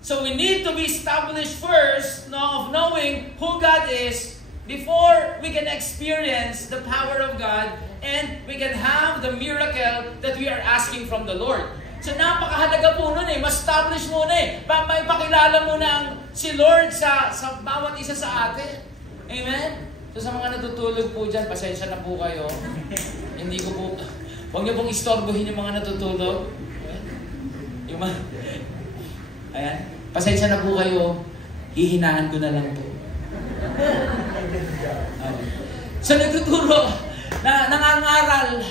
So we need to be established first of knowing who God is before we can experience the power of God and we can have the miracle that we are asking from the Lord. So napakahalaga po nun ma-establish muna may pakilala mo na si Lord sa bawat isa sa atin. Amen? So sa mga natutulog po dyan, pasensya na po kayo. Hindi ko po, huwag niyo pong istorbohin yung mga natutulog. Yung mga, ayan, pasensya na po kayo, hihinaan ko na lang po. So nagtuturo, nangangaral.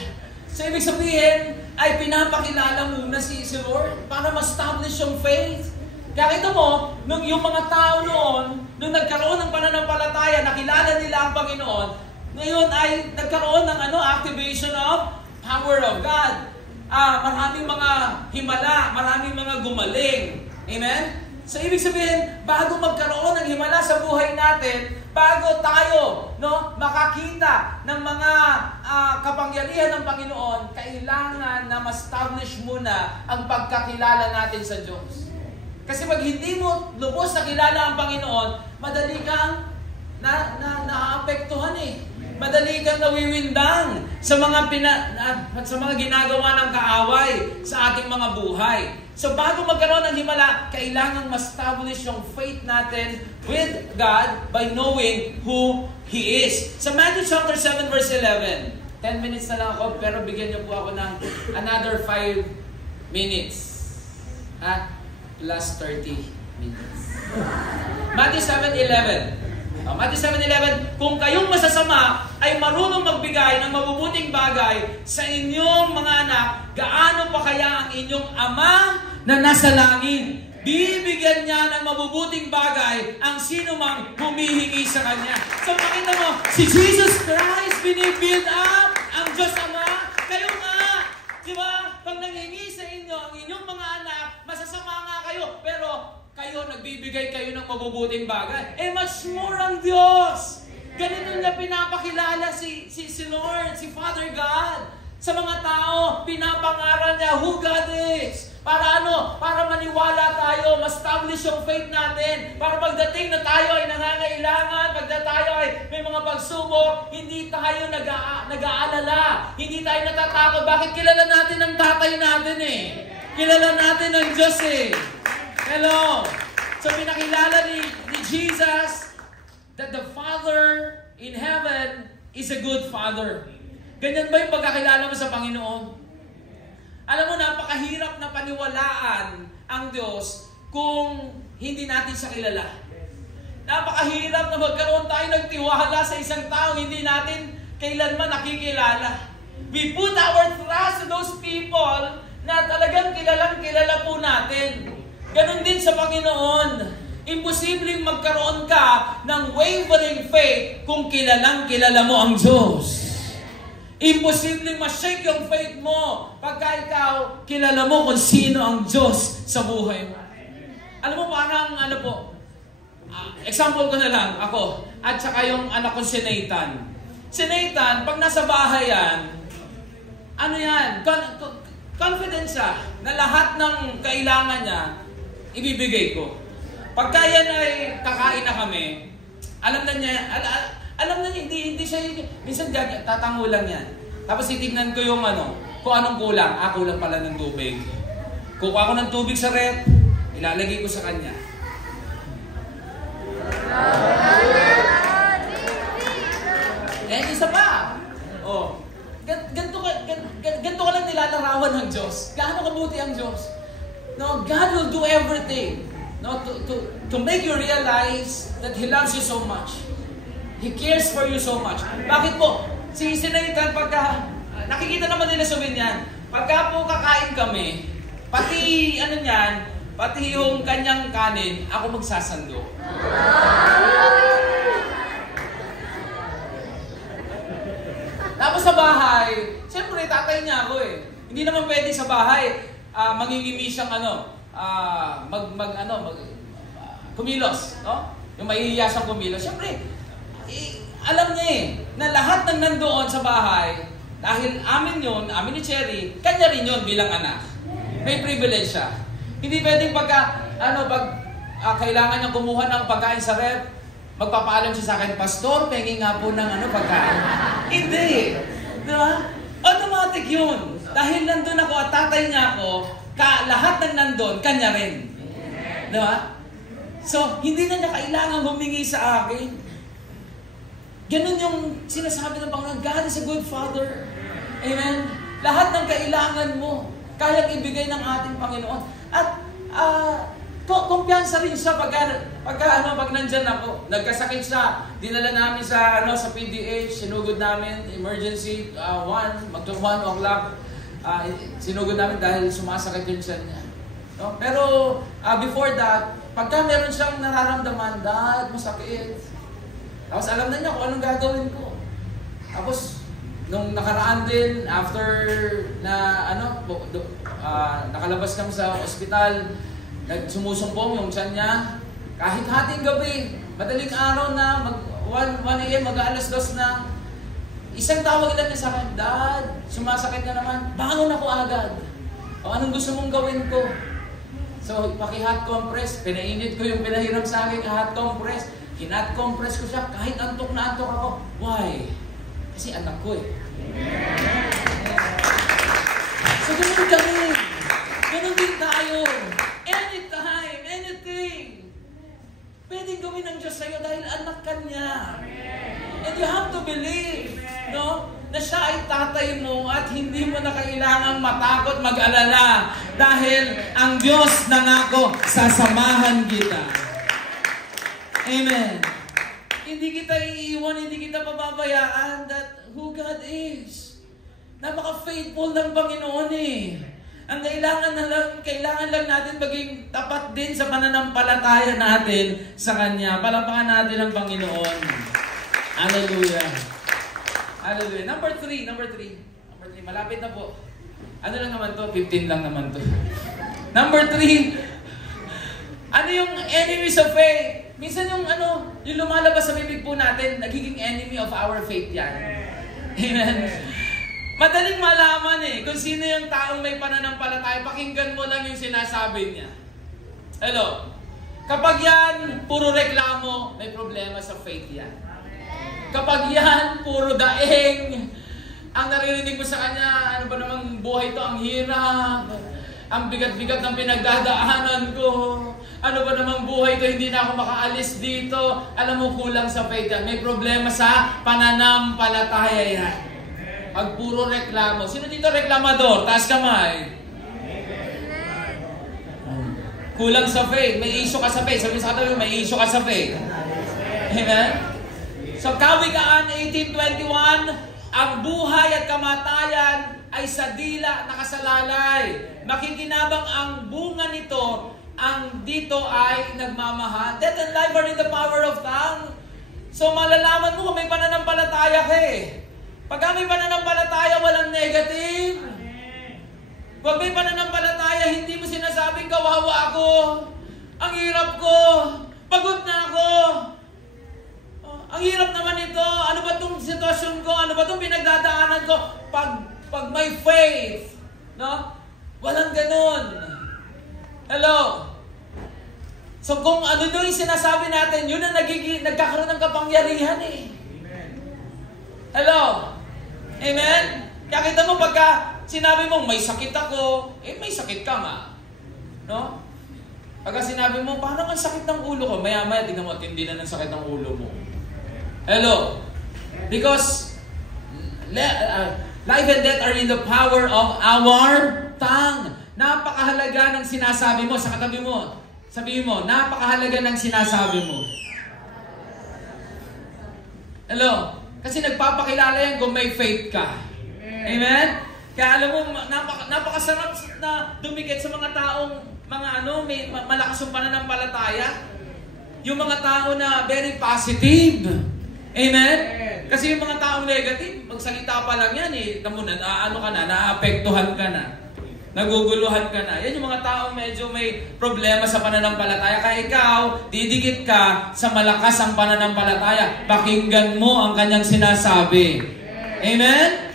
So ibig sabihin, ay pinapakilala muna si Lord para ma-establish yung faith. Kaya kita mo, yung mga tao noon, nung nagkaroon ng pananampalataya, nakilala nila ang Panginoon, ngayon ay nagkaroon ng activation of power of God. Maraming mga himala, maraming mga gumaling. Amen? So ibig sabihin, bago magkaroon ng himala sa buhay natin, bago tayo makakita ng mga kapangyarihan ng Panginoon, kailangan na ma-establish muna ang pagkakilala natin sa Diyos. Kasi pag hindi mo lubos na kilala ang Panginoon, madali kang naapektuhan Madali kang nawiwindang sa mga ginagawa ng kaaway sa ating mga buhay. So bago magkaroon ng himala, kailangan ma-establish yung faith natin with God by knowing who He is. Sa Matthew chapter 7 verse 11, 10 minutes na lang ako, pero bigyan niyo po ako ng another 5 minutes. Plus 30 minutes. Matthew 7:11. Matthew 7:11, kung kayong masasama ay marunong magbigay ng mabubuting bagay sa inyong mga anak, gaano pa kaya ang inyong Ama na nasa langit bibigyan niya ng mabubuting bagay ang sino mang humihingi sa Kanya. So makita mo, si Jesus Christ binibuild up ang Diyos Ama. Kayo nga, di ba? Pag nanghingi sa inyo ang inyong mga anak, masasama nga kayo, pero kayo, nagbibigay kayo ng mabubuting bagay. Much more ang Diyos. Ganito niya pinapakilala si Lord, si Father God. Sa mga tao, pinapangaral niya who God is. Para ano? Para maniwala tayo, ma-establish yung faith natin. Para pagdating na tayo ay nangangailangan, pagdating tayo ay may mga pagsubok, hindi tayo nag-aalala. Hindi tayo natatakot. Bakit kilala natin ang tatay natin eh? Kilala natin ang Diyos eh. Hello! So pinakilala ni Jesus that the Father in heaven is a good Father. Ganyan ba yung pagkakilala mo sa Panginoon? Alam mo, napakahirap na paniwalaan ang Diyos kung hindi natin siya kilala. Napakahirap na magkaroon tayo ng tiwala sa isang tao hindi natin kailanman nakikilala. We put our trust to those people na talagang kilala po natin. Ganon din sa Panginoon. Imposibleng magkaroon ka ng wavering faith kung kilala mo ang Diyos. Imposibleng ma-shake yung faith mo pagka ikaw kilala mo kung sino ang Diyos sa buhay mo. Alam mo, parang example ko na lang, ako, at saka yung anak ko si Nathan. Si Nathan, pag nasa bahay yan, confidence siya na lahat ng kailangan niya, ibibigay ko. Pagka yan ay kakain na kami, alam na niya, hindi siya, minsan tatango lang yan. Tapos titignan ko yung kung anong kulang. Kulang pala ng tubig. Kukuha ko ng tubig sa ref, ilalagay ko sa kanya. Isa pa. Ganito ka lang nilalarawan ng Diyos. Gaano kabuti ang Diyos? No, God will do everything. No, to make you realize that He loves you so much. He cares for you so much. Bakit po? Si Nathan, pagka, nakikita naman nila sa binyan, pagka po kakain kami, pati pati yung kanyang kanin, ako magsasando. Tapos sa bahay, siyempre tatay niya ako eh. Hindi naman pwede sa bahay, mangingimi siyang kumilos, no? Yung mahihiya siyang kumilos. Siyempre, alam niya na lahat ng nandoon sa bahay, dahil amin ni Cherry, kanya rin yun bilang anak. May privilege siya. Hindi pwedeng kailangan niyang kumuha ng pagkain sa ref, magpapaalam siya sa akin, Pastor, pengi nga po ng pagkain. Hindi. Di ba? Automatic yun. Dahil nandun ako at tatay niya ako, lahat ng nandun, kanya rin. Di ba? So, hindi na niya kailangan humingi sa akin. Ganun yung sinasabi ng Panginoon, God is a good Father. Amen? Lahat ng kailangan mo, kayang ibigay ng ating Panginoon. At kumpiyansa rin siya pag nandyan ako. Nagkasakit siya, dinala namin sa PDH, sinugod namin, emergency, 1 o'clock. Sinugod namin dahil sumasakit yung tiyan niya. No? Pero before that, pagka meron siyang nararamdaman, Dad, masakit. Tapos alam na niya kung anong gagawin ko. Tapos, nung nakaraan din, after na nakalabas kami sa ospital, sumusumpong yung tiyan niya. Kahit hating gabi, madaling araw na, 1 a.m., mag-aalas 2 na, isang tawag lang niya sa akin, Dad, sumasakit na naman, bangon ako agad. O anong gusto mong gawin ko? So, paki-hot compress, pinainit ko yung pinahiram sa akin, hot compress. Hinat compress ko siya, kahit antok na antok ako. Why? Kasi anak ko eh. So, ganun kami. Ganun din tayo. Anytime, anything. Pwedeng gawin ng Diyos sa'yo dahil anak ka niya. And you have to believe, no? Na siya ay tatay mo at hindi mo na kailangang matakot, mag-alala. Dahil ang Diyos nangako, sasamahan kita. Amen. Hindi kita iiwan, hindi kita pababayaan that who God is. Napaka-faithful ng Panginoon eh. Ang kailangan lang natin maging tapat din sa pananampalataya natin sa Kanya. Palapakan natin ang Panginoon. Hallelujah. Hallelujah. Number 3. Malapit na po. Ano lang naman to? 15 lang naman to. Number 3. Ano yung enemies of faith? Minsan yung lumalabas sa bibig po natin, nagiging enemy of our faith yan. Amen. Madaling malaman kung sino yung taong may pananampalataya. Pakinggan mo lang yung sinasabi niya. Hello? Kapag yan, puro reklamo, may problema sa faith yan. Kapag yan, puro daing, ang naririnig mo sa kanya, ano ba namang buhay to, ang hirap, ang bigat-bigat ng pinagdadaanan ko, ano ba namang buhay to, hindi na ako makaalis dito. Alam mo, kulang sa faith yan. May problema sa pananampalataya yan. Pag puro reklamo. Sino dito reklamador? Taas kamay. Kulang sa faith. May issue ka sa faith. Sabi sa katabi, may issue ka sa faith. Amen? So, Kawikaan 18:21, ang buhay at kamatayan ay sa dila nakasalalay. Makikinabang ang bunga nito, ang dito ay nagmamahal. Death and life are in the power of tongue. So, malalaman mo kung may pananampalataya ka Pag may pananampalataya, walang negative. Pag may pananampalataya, hindi mo sinasabing kawawa ako. Ang hirap ko. Pagod na ako. Ang hirap naman ito. Ano ba itong sitwasyon ko? Ano ba itong pinagdadaanan ko? Pag may faith, walang ganun. Hello? So kung ano doon yung sinasabi natin, yun ang nagkakaroon ng kapangyarihan Hello? Amen? Kaya kita mo pagka sinabi mo, may sakit ako, may sakit ka nga. No? Pagka sinabi mo, paano ang sakit ng ulo ko? Maya-maya, tingnan mo, tindi na ng sakit ng ulo mo. Hello? Because life and death are in the power of our tongue. Napakahalaga ng sinasabi mo sa katabi mo. Sabihin mo, napakahalaga ng sinasabi mo. Hello? Kasi nagpapakilala yan kung may faith ka. Amen? Kaya alam mo, napakasarap na dumikit sa mga taong, may malakas yung pananampalataya. Yung mga tao na very positive. Amen? Kasi yung mga taong negative, magsalita pa lang yan naapektuhan ka na. Naguguluhan ka na. Yan yung mga taong medyo may problema sa pananampalataya. Kaya ikaw, didikit ka sa malakas ang pananampalataya. Pakinggan mo ang kanyang sinasabi. Amen?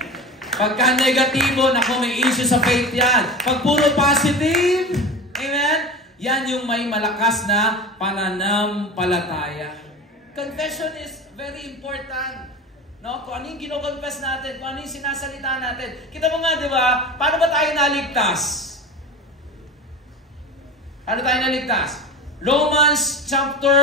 Pagka negatibo, may issue sa faith yan. Pag puro positive, amen? Yan yung may malakas na pananampalataya. Confession is very important. Kung ano yung gino-confess natin, kung ano yung sinasalita natin. Kita mo nga, di ba? Paano ba tayo naligtas? Paano tayo naligtas? Romans chapter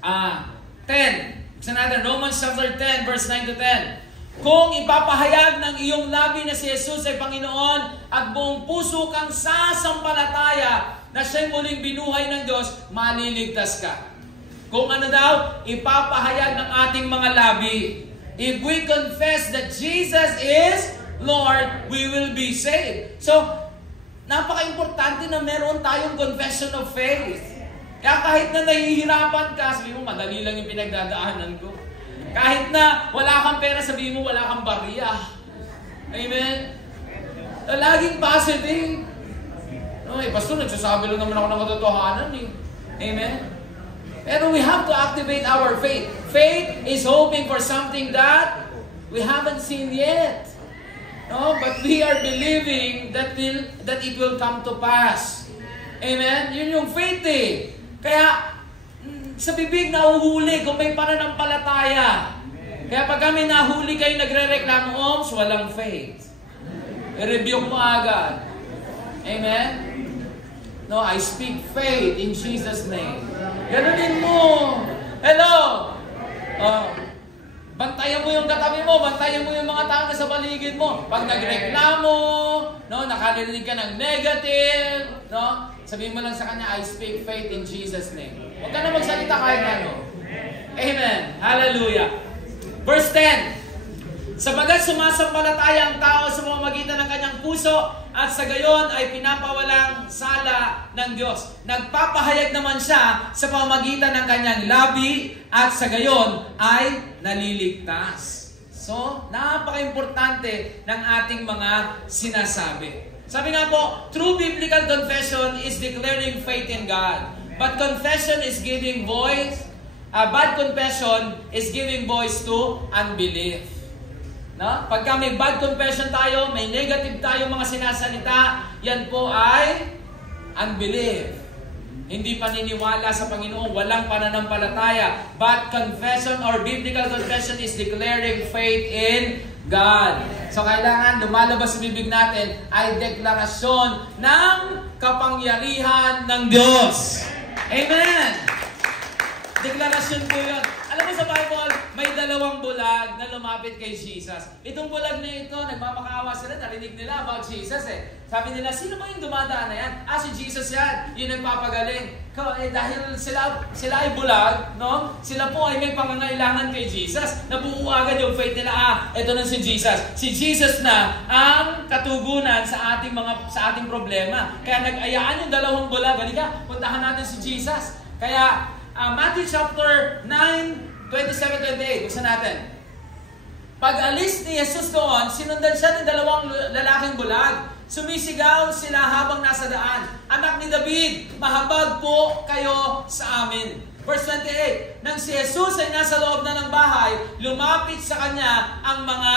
10. Buksan natin, Romans chapter 10, verse 9 to 10. Kung ipapahayag ng iyong labi na si Jesus ay Panginoon at buong puso kang sasampalataya na siya'y muling binuhay ng Diyos, maliligtas ka. Kung ano daw, ipapahayag ng ating mga labi. If we confess that Jesus is Lord, we will be saved. So, napaka-importante na meron tayong confession of faith. Kaya kahit na nahihirapan ka, sabi mo, madali lang yung pinagdadaanan ko. Kahit na wala kang pera, sabi mo, wala kang barya. Amen? Laging positive. Pastor, nagsasabi lang naman ako ng katotohanan Amen? Pero we have to activate our faith. Faith is hoping for something that we haven't seen yet. But we are believing that it will come to pass. Amen? Yun yung faith Kaya, sa bibig nahuhuli kung may pananampalataya. Kaya pag kami nahuli kayo nagre-reklamo, walang faith. I-review mo agad. Amen? I speak faith in Jesus' name. Ganunin mo. Hello? Bantayan mo yung katabi mo, bantayan mo yung mga tao na sa paligid mo. Pag nagreklamo, nakarinig ka ng negative, sabihin mo lang sa kanya, I speak faith in Jesus' name. Huwag ka na magsalita kahit ano. Amen. Hallelujah. Verse 10. Sabagat sumasampalataya ang tao sa pamamagitan ng kanyang puso at sa gayon ay pinapawalang sala ng Diyos. Nagpapahayag naman siya sa pamamagitan ng kanyang labi at sa gayon ay naliligtas. So, napaka-importante ng ating mga sinasabi. Sabi nga po, true biblical confession is declaring faith in God. But confession is giving voice. Bad confession is giving voice to unbelief. No? Pagka may bad confession tayo, may negative tayo mga sinasalita, yan po ay unbelief. Hindi paniniwala sa Panginoon, walang pananampalataya. But confession or biblical confession is declaring faith in God. So kailangan lumalabas sa bibig natin ay deklarasyon ng kapangyarihan ng Diyos. Amen! Deklarasyon po yun. Alam mo sa Bible, may dalawang bulag na lumapit kay Jesus. Itong bulag na ito, nagmamakaawa sila, narinig nila about Jesus eh. Sabi nila, sino ba yung dumadaan na yan? Si Jesus yan. Yung nagpapagaling. Dahil sila ay bulag, no? Sila po ay may pangangailangan kay Jesus. Nabuo agad yung faith nila, ito na si Jesus. Si Jesus na ang katugunan sa ating problema. Kaya nag-ayaan yung dalawang bulag. Halika, puntahan natin si Jesus. Kaya, Matthew chapter 9, 27-28. Buksan natin. Pag-alis ni Jesus doon, sinundan siya ng dalawang lalaking bulag. Sumisigaw sila habang nasa daan. Anak ni David, mahabag po kayo sa amin. Verse 28. Nang si Jesus ay nasa loob na ng bahay, lumapit sa kanya ang mga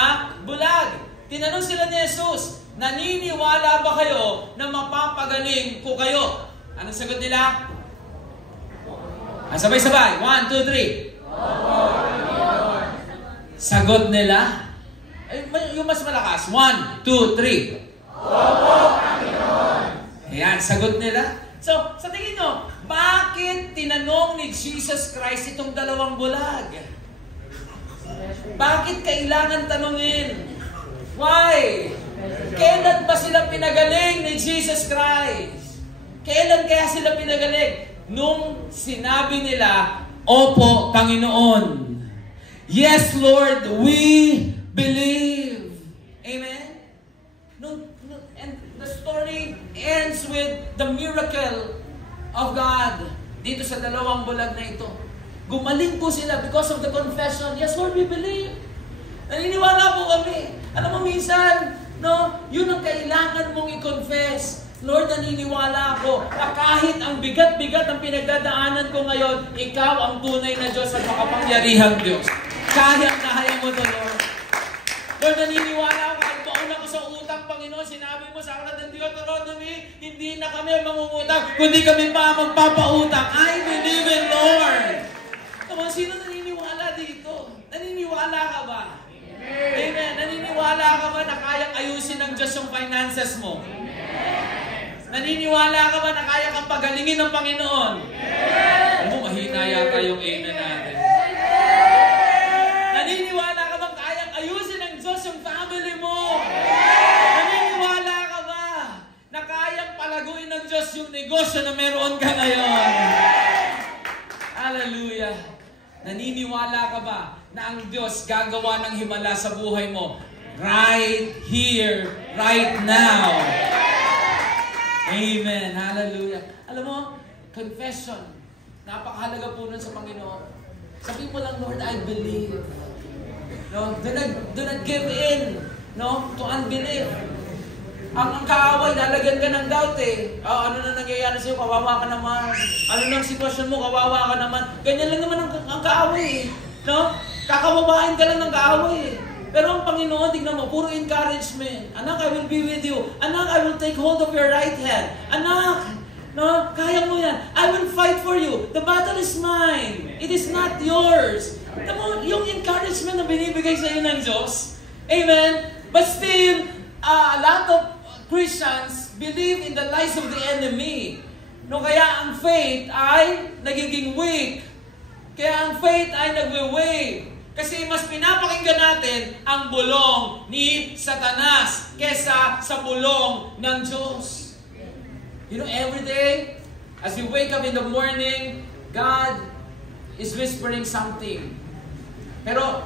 bulag. Tinanong sila ni Jesus, naniniwala ba kayo na mapapagaling ko kayo? Anong sagot nila? Sabay-sabay. 1, 2, 3. Sagot nila. Yung mas malakas. 1, 2, 3. Ayan, sagot nila. So, sa tingin nyo, bakit tinanong ni Jesus Christ itong dalawang bulag? Bakit kailangan tanungin? Why? Kailan ba sila pinagaling ni Jesus Christ? Kailan kaya sila pinagaling? Nung sinabi nila, Opo, Panginoon. Yes, Lord, we believe. Amen? And the story ends with the miracle of God dito sa dalawang bulag na ito. Gumaling po sila because of the confession. Yes, Lord, we believe. Naniniwala po kami. Alam mo minsan, no, yun ang kailangan mong i-confess. Lord, naniniwala ako na kahit ang bigat-bigat ng pinagdadaanan ko ngayon, ikaw ang tunay na Diyos at makapangyarihang Diyos. Kaya mo to, Lord. Lord, naniniwala ako kahit baon ako sa utang, Panginoon, sinabi mo sa aklat ng Deuteronomy, hindi na kami mangungutang, kundi kami pa magpapautang. I believe in Lord. Come on, sino naniniwala dito? Naniniwala ka ba? Amen. Naniniwala ka ba na kayang ayusin ng Diyos yung finances mo? Naniniwala ka ba na kaya kang pagalingin ng Panginoon? Alam mo, mahina yata yung amen natin. Naniniwala ka ba kayang ayusin ng Diyos yung family mo? Naniniwala ka ba na kayang palaguin ng Diyos yung negosyo na meron ka ngayon? Hallelujah! Naniniwala ka ba na ang Diyos gagawa ng himala sa buhay mo? Right here, right now. Amen. Hallelujah. Alam mo, confession. Napakahalaga po nun sa Panginoon. Sabihin mo lang, Lord, I believe. No? Do not give in, no, to unbelief. Ang kaaway, lalagyan ka ng doubt eh. Ano na nangyayari sa'yo? Kawawa ka naman. Ano na ang sitwasyon mo? Kawawa ka naman. Ganyan lang naman ang kaaway eh. No? Kakawawain ka lang ng kaaway eh. Pero ang Panginoon, tignan mo, puro encouragement. Anak, I will be with you. Anak, I will take hold of your right hand. Anak, no, kaya mo yan. I will fight for you. The battle is mine. It is not yours. Tama, yung encouragement na binibigay sa iyo ng Diyos. Amen? But still, a lot of Christians believe in the lies of the enemy. No, kaya ang faith ay nagiging weak. Kaya ang faith ay nagwe-wave. Kasi mas pinapakinggan natin ang bulong ni Satanas kesa sa bulong ng Diyos. You know, every day, as you wake up in the morning, God is whispering something. Pero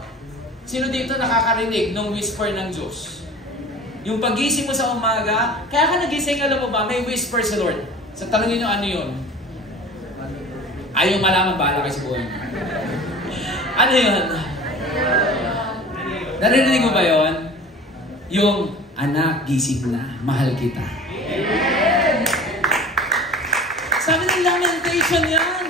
Sino dito nakakarinig ng whisper ng Diyos? Yung pagising mo sa umaga, kaya ka nagising, alam mo ba, may whisper sa Lord. Sa tanongin nyo, ano yun? Ayaw malaman, bahala kayo sa buhay. Ano yun? Narinig mo ba yun? Yung, anak, gising na, mahal kita. Sabi ng Lamentation yan.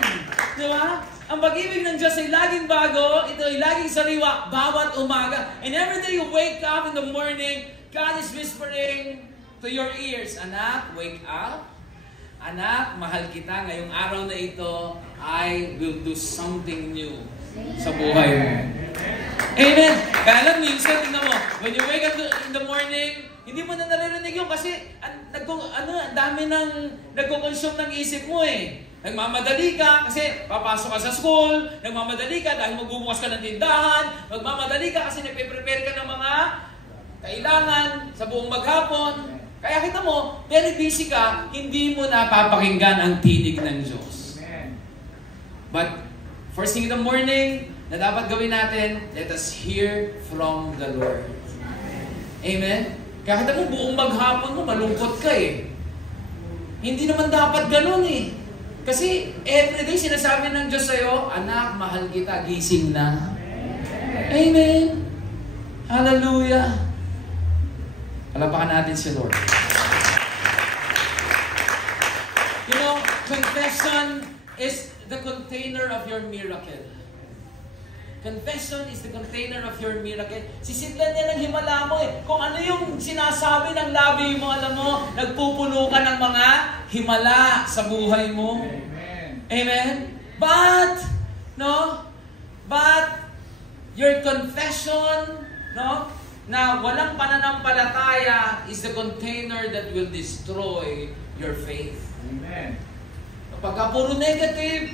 Di ba? Ang pag-ibig ng Diyos ay laging bago, ito ay laging sariwa, bawat umaga. And every day you wake up in the morning, God is whispering to your ears, anak, wake up. Anak, mahal kita. Ngayong araw na ito, I will do something new sa buhay mo. Amen. Kaya alam, minsan, tingnan mo, when you wake up in the morning, hindi mo na naririnig yun kasi dami nang nagko-consume ng isip mo eh. Nagmamadali ka kasi papasok ka sa school, nagmamadali ka dahil magbubukas ka ng tindahan, nagmamadali ka kasi nagpe-prepare ka ng mga kailangan sa buong maghapon. Kaya kita mo, very busy ka, hindi mo napapakinggan ang tinig ng Diyos. But first thing in the morning, na dapat gawin natin, let us hear from the Lord. Amen? Kaya kita mo, buong maghapon mo, malungkot ka eh. Hindi naman dapat ganun eh. Kasi everyday sinasabi ng Diyos sa'yo, anak, mahal kita, gising na. Amen. Hallelujah. Palapakan natin si Lord. You know, confession is the container of your miracle. Confession is the container of your miracle. Sisidlan niya ng himala mo eh. Kung ano yung sinasabi ng labi mo, alam mo, nagpupuno ka ng mga himala sa buhay mo. Amen. Amen? But your confession, na walang pananampalataya is the container that will destroy your faith. Amen. Pagka puro negative,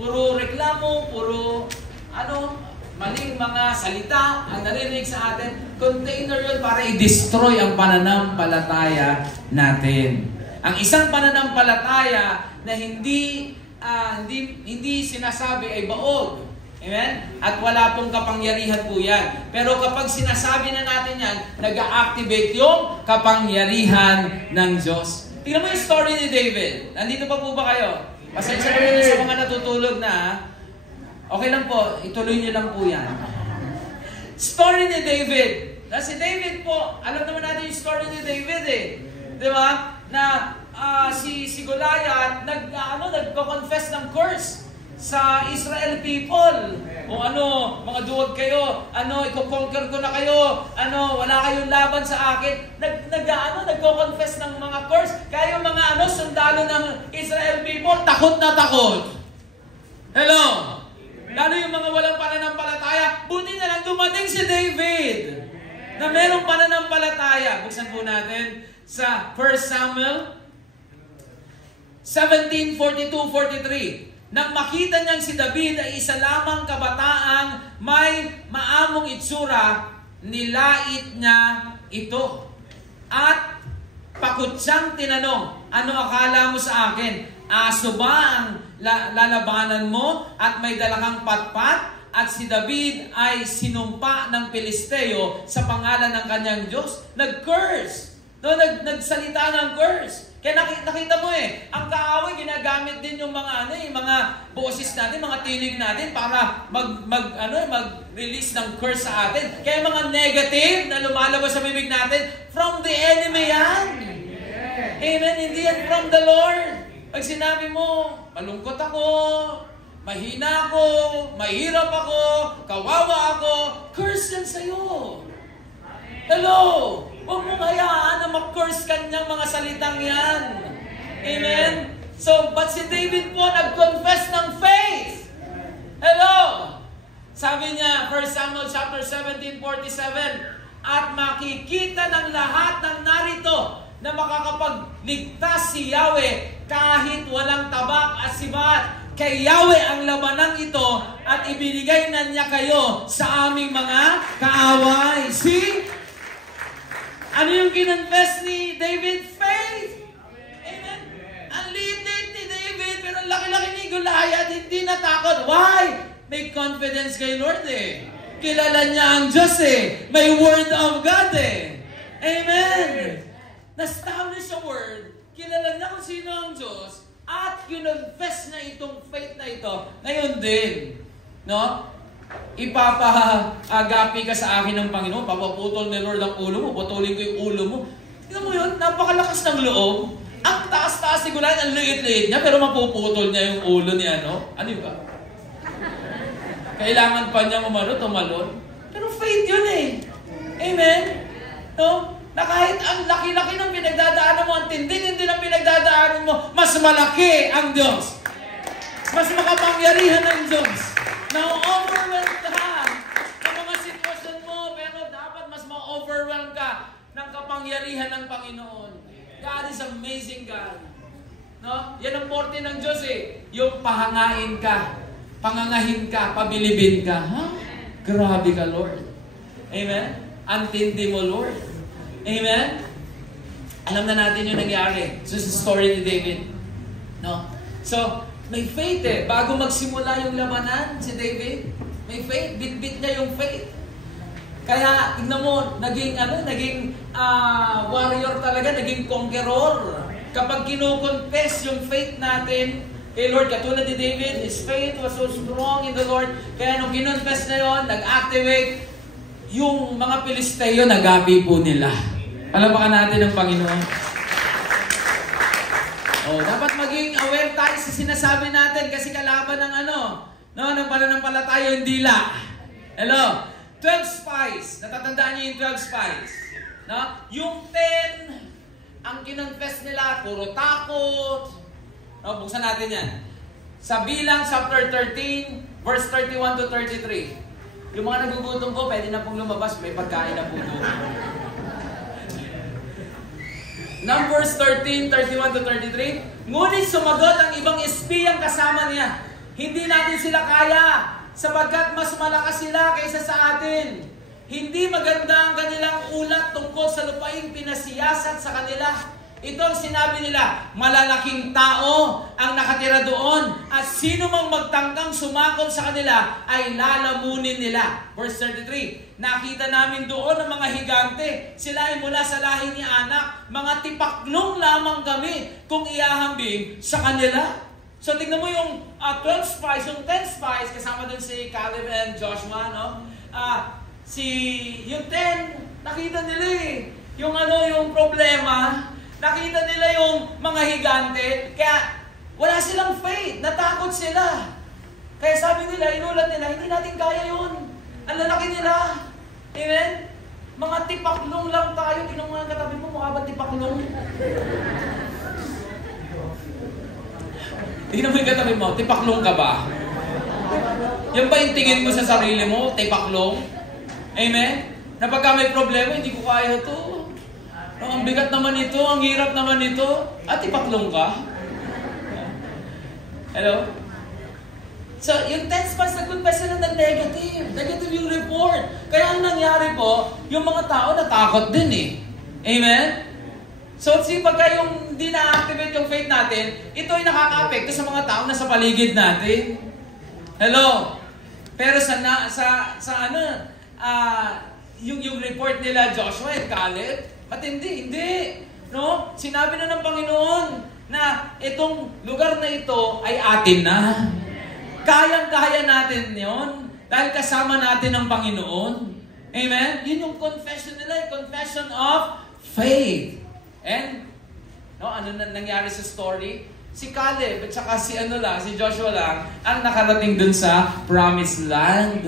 puro reklamo, puro maling mga salita ang narinig sa atin, container yun para i-destroy ang pananampalataya natin. Ang isang pananampalataya na hindi sinasabi ay baog. Amen? At wala pong kapangyarihan po yan. Pero kapag sinasabi na natin yan, nag-activate yung kapangyarihan ng Diyos. Tingnan mo yung story ni David. Nandito pa po ba kayo? Pasensya na rin sa mga natutulog na. Okay lang po, ituloy niyo lang po yan. Story ni David. Si David po, alam naman natin yung story ni David eh. Di ba? Na si Goliath nagko-confess ng curse sa Israel people. Kung mga duwag kayo, i-conquer ko na kayo, wala kayong laban sa akin. Nagko-confess ng mga curse. Kaya yung mga sundalo ng Israel people, takot na takot. Hello? Lalo yung mga walang pananampalataya, buti na lang dumating si David na merong pananampalataya. Buksan po natin sa 1 Samuel 17:42-43. Nang makita niyang si David ay isa lamang kabataang may maamong itsura, nilait niya ito. At pakot siyang tinanong, ano akala mo sa akin? Aso ba ang lalabanan mo at may dalang patpat? At si David ay sinumpa ng Pilisteo sa pangalan ng kanyang Diyos. Nag-curse. Nagsalita ng curse. Kaya nakita mo ang kaaway ginagamit din yung mga mga boses natin, mga tinig natin para mag-release ng curse sa atin. Kaya mga negative na lumalabas sa bibig natin, from the enemy yan. Amen. Hindi yan from the Lord. Pag sinabi mo, malungkot ako, mahina ako, mahirap ako, kawawa ako, curse yan sa'yo. Hello! Huwag mong hayaan na mag-curse kanyang mga salitang yan. Amen? So, but si David po nag-confess ng faith. Hello! Sabi niya, 1 Samuel chapter 17:47, at makikita ng lahat ng narito na makakapagligtas si Yahweh kahit walang tabak at sibat. Kay Yahweh ang labanang ito at ibinigay na niya kayo sa aming mga kaaway. See? Ano yung kinonfess ni David? Faith. Amen. Ang liit ni David, pero ang laki-laki ni Goliath, hindi natakot. Why? May confidence kay Lord eh. Kilala niya ang Diyos eh. May Word of God eh. Amen. Na-establish sa Word. Kilala niya kung sino ang Diyos. At kinonfess na itong faith na ito. Ngayon din. No? Ipapagapi ka sa akin ng Panginoon. Papaputol ni Lord ang ulo mo. Putulin ko yung ulo mo. Tingnan mo yun. Napakalakas ng loob. Ang taas-taas ni Goliath. Ang liit-liit niya. Pero mapuputol niya yung ulo ni ano. Ano yun ba? Kailangan pa niya tumalon. Pero faith yun eh. Amen? No? Na kahit ang laki-laki ng pinagdadaanan mo, ang tindi-tindi ng pinagdadaanan mo, mas malaki ang Diyos. Mas makapangyarihan ang Diyos. Na-overwhelm ka ng mga sitwasyon mo, pero dapat mas ma-overwhelm ka ng kapangyarihan ng Panginoon. God is amazing God. No? Yan ang forte ng Diyos eh. Yung pahangain ka, pangangahin ka, pabilibin ka. Ha? Grabe ka, Lord. Amen? Antindi mo, Lord. Amen? Alam na natin yung nangyari. So, sa story ni David. No? So, may faith eh. Bago magsimula yung labanan, si David, may faith. Bit-bit niya yung faith. Kaya, tignan mo, naging warrior talaga, naging conqueror. Kapag kinukonfess yung faith natin, kay Lord, katulad ni David, his faith was so strong in the Lord. Kaya nung kinonfess na yun, nag-activate, yung mga Pilisteo, nagabi po nila. Palapakan natin ang Panginoon. Oh, dapat maging aware tayo sa sinasabi natin kasi kalaban ng ng pananampalataya yung dila. Hello? 12 spies. Natatandaan niyo yung 12 spies. No? Yung 10, ang kinonfess nila, puro takot. No, buksan natin yan. Sa Bilang, chapter 13, verse 31 to 33. Yung mga nagugutom ko, pwede na pong lumabas, may pagkain na po doon. Numbers 13, 31 to 33. Ngunit sumagot ang ibang espiyang kasama niya. Hindi natin sila kaya, sapagkat mas malakas sila kaysa sa atin. Hindi maganda ang kanilang ulat tungkol sa lupaing pinasiyasat sa kanila. Ito ang sinabi nila, malalaking tao ang nakatira doon at sino mang magtangkang sumakop sa kanila ay lalamunin nila. Verse 33, nakita namin doon ang mga higante. Sila ay mula sa lahi ni Anak. Mga tipaklong lamang kami kung iahambing sa kanila. So tingnan mo yung 12 spies, yung 10 spies, kasama dun si Caleb and Joshua, no? Yung 10, nakita nila eh. Yung problema, nakita nila yung mga higante, kaya wala silang faith, natakot sila. Kaya sabi nila, inulat nila, hindi natin kaya yun. Ang lalaki nila. Amen? Mga tipaklong lang tayo. Tingnan mo nga katabi mo, mukha ba tipaklong? Tingnan mo yung katabi mo, tipaklong ka ba? Yan ba yung tingin mo sa sarili mo, tipaklong? Amen? Na pagka may problema, hindi ko kaya to. Ang bigat naman ito, ang hirap naman ito, at ipaklong ka. Hello? So, yung 10 spies nag-confess sila ng negative. Negative yung report. Kaya ang nangyari po, yung mga tao natakot din eh. Amen? So, pagka yung hindi na-activate yung faith natin, ito ay nakaka-apekto sa mga tao na sa paligid natin. Hello? Pero yung report nila, Joshua at Caleb, matindi, hindi. No? Sinabi na ng Panginoon na itong lugar na ito ay atin na. Kayang-kaya natin yon dahil kasama natin ang Panginoon. Amen? Yun yung confession nila, confession of faith. And, ano na nangyari sa story? Si Caleb at saka si Joshua lang ang nakarating dun sa promised land.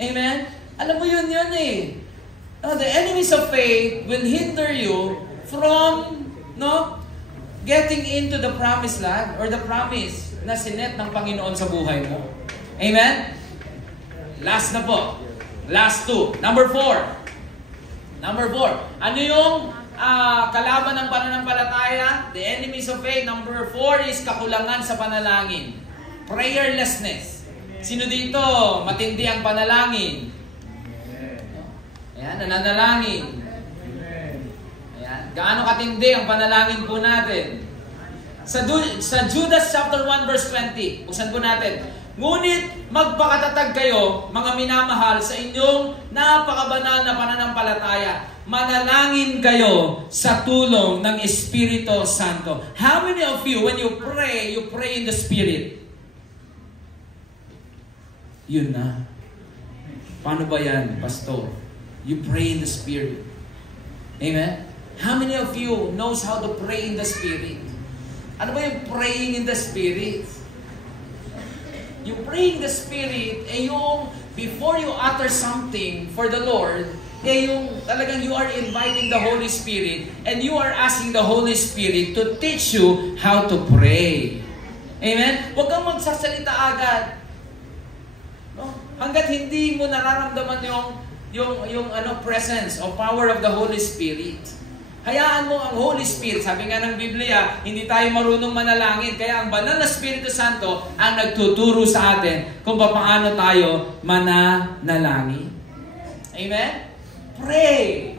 Amen? Alam mo yun eh. The enemies of faith will hinder you from getting into the promised land or the promise na sinet ng Panginoon sa buhay mo. Amen? Last na po. Last two. Number 4. Ano yung kalaban ng pananampalataya? The enemies of faith. Number 4 is kakulangan sa panalangin. Prayerlessness. Sino dito matindi ang panalangin? Ayan, nananalangin. Ayan. Gaano katindi ang panalangin po natin? Sa Judas chapter 1 verse 20, buksan po natin. Ngunit magpakatatag kayo, mga minamahal, sa inyong napakabanal na pananampalataya. Manalangin kayo sa tulong ng Espiritu Santo. How many of you, when you pray in the Spirit? Yun na. Paano ba yan, Pastor? You pray in the Spirit. Amen? How many of you knows how to pray in the Spirit? Ano ba yung praying in the Spirit? Yung praying in the Spirit, yung before you utter something for the Lord, yung talagang you are inviting the Holy Spirit and you are asking the Holy Spirit to teach you how to pray. Amen? Huwag kang magsasalita agad. No? Hanggat hindi mo nararamdaman yung presence or power of the Holy Spirit. Hayaan mo ang Holy Spirit. Sabi nga ng Biblia, hindi tayo marunong manalangin. Kaya ang banal na Espiritu Santo ang nagtuturo sa atin kung paano tayo manalangin. Amen? Pray!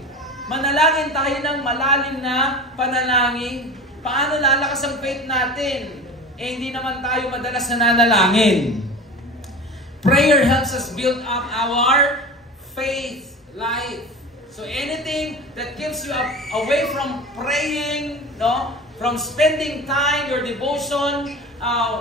Manalangin tayo ng malalim na panalangin. Paano lalakas ang faith natin? Hindi naman tayo madalas na nanalangin. Prayer helps us build up our faith life. So anything that keeps you away from praying, from spending time, your devotion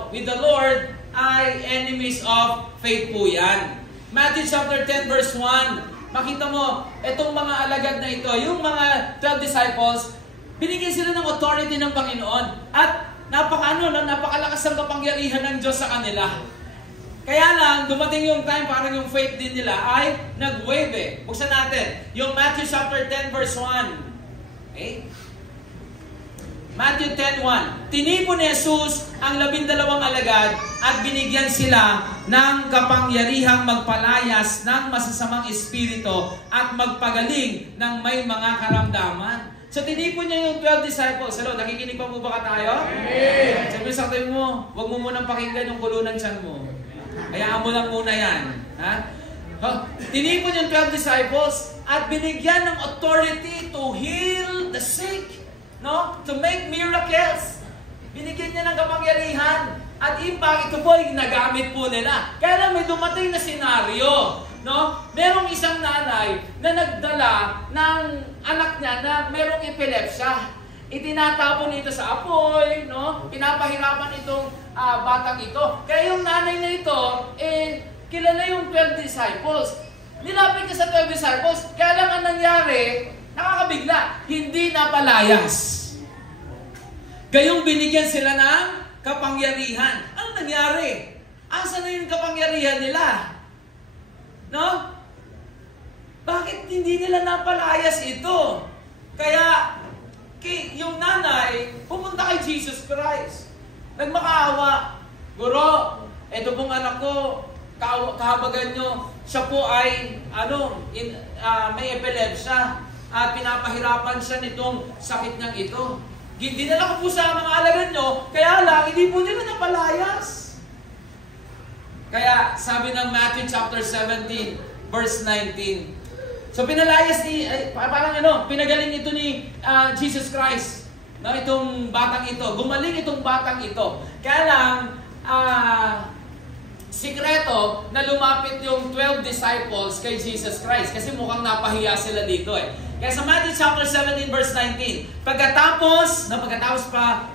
with the Lord, ay enemies of faith po yan. Matthew chapter 10 verse 1, makita mo, itong mga alagad na ito, yung mga 12 disciples, binigyan sila ng authority ng Panginoon. At napakalakas ang kapangyarihan ng Diyos sa kanila. Kaya lang, dumating yung time, parang yung faith din nila ay nag-wave. Buksan natin. Yung Matthew chapter 10 verse 1. Okay? Matthew 10:1. Tinipon ni Jesus ang 12 alagad at binigyan sila ng kapangyarihang magpalayas ng masasamang espiritu at magpagaling ng may mga karamdaman. So tinipon niya yung 12 disciples. Hello, nakikinig pa po ba tayo? Amen. Sabi sa atin mo, huwag mo munang pakinggan yung kulo ng tiyan mo. Hayaan mo lang muna yan. Ha? Tinipon yung 12 disciples at binigyan ng authority to heal the sick. No? To make miracles. Binigyan niya ng kapangyarihan. At impact, ito po ay nagamit po nila. Kaya lang may dumating na senaryo. No? Merong isang nanay na nagdala ng anak niya na merong epilepsya. Itinatapon ito sa apoy, no? Pinapahirapan itong batang ito. Kaya yung nanay na ito, kilala yung 12 disciples. Nilapit niya sa 12 disciples, kaya lang ang nangyari, nakakabigla, hindi napalayas. Gayong binigyan sila ng kapangyarihan. Ano nangyari? Asa na yung kapangyarihan nila? No? Bakit hindi nila napalayas ito? Kaya, yung nanay, pumunta kay Jesus Christ. Nagmakaawa. Guro, ito pong anak ko, kahabagan nyo, siya po ay, may epilepsya at pinapahirapan siya nitong sakit niyang ito. Dinala ko po sa mga alagad nyo, kaya lang, hindi po nila napalayas. Kaya, sabi ng Matthew chapter 17, verse 19, so pinalayas pinagaling ito ni Jesus Christ. No, itong batang ito. Gumaling itong batang ito. Kaya lang, sikreto na lumapit yung 12 disciples kay Jesus Christ. Kasi mukhang napahiya sila dito eh. Kaya sa Matthew chapter 17 verse 19, pagkatapos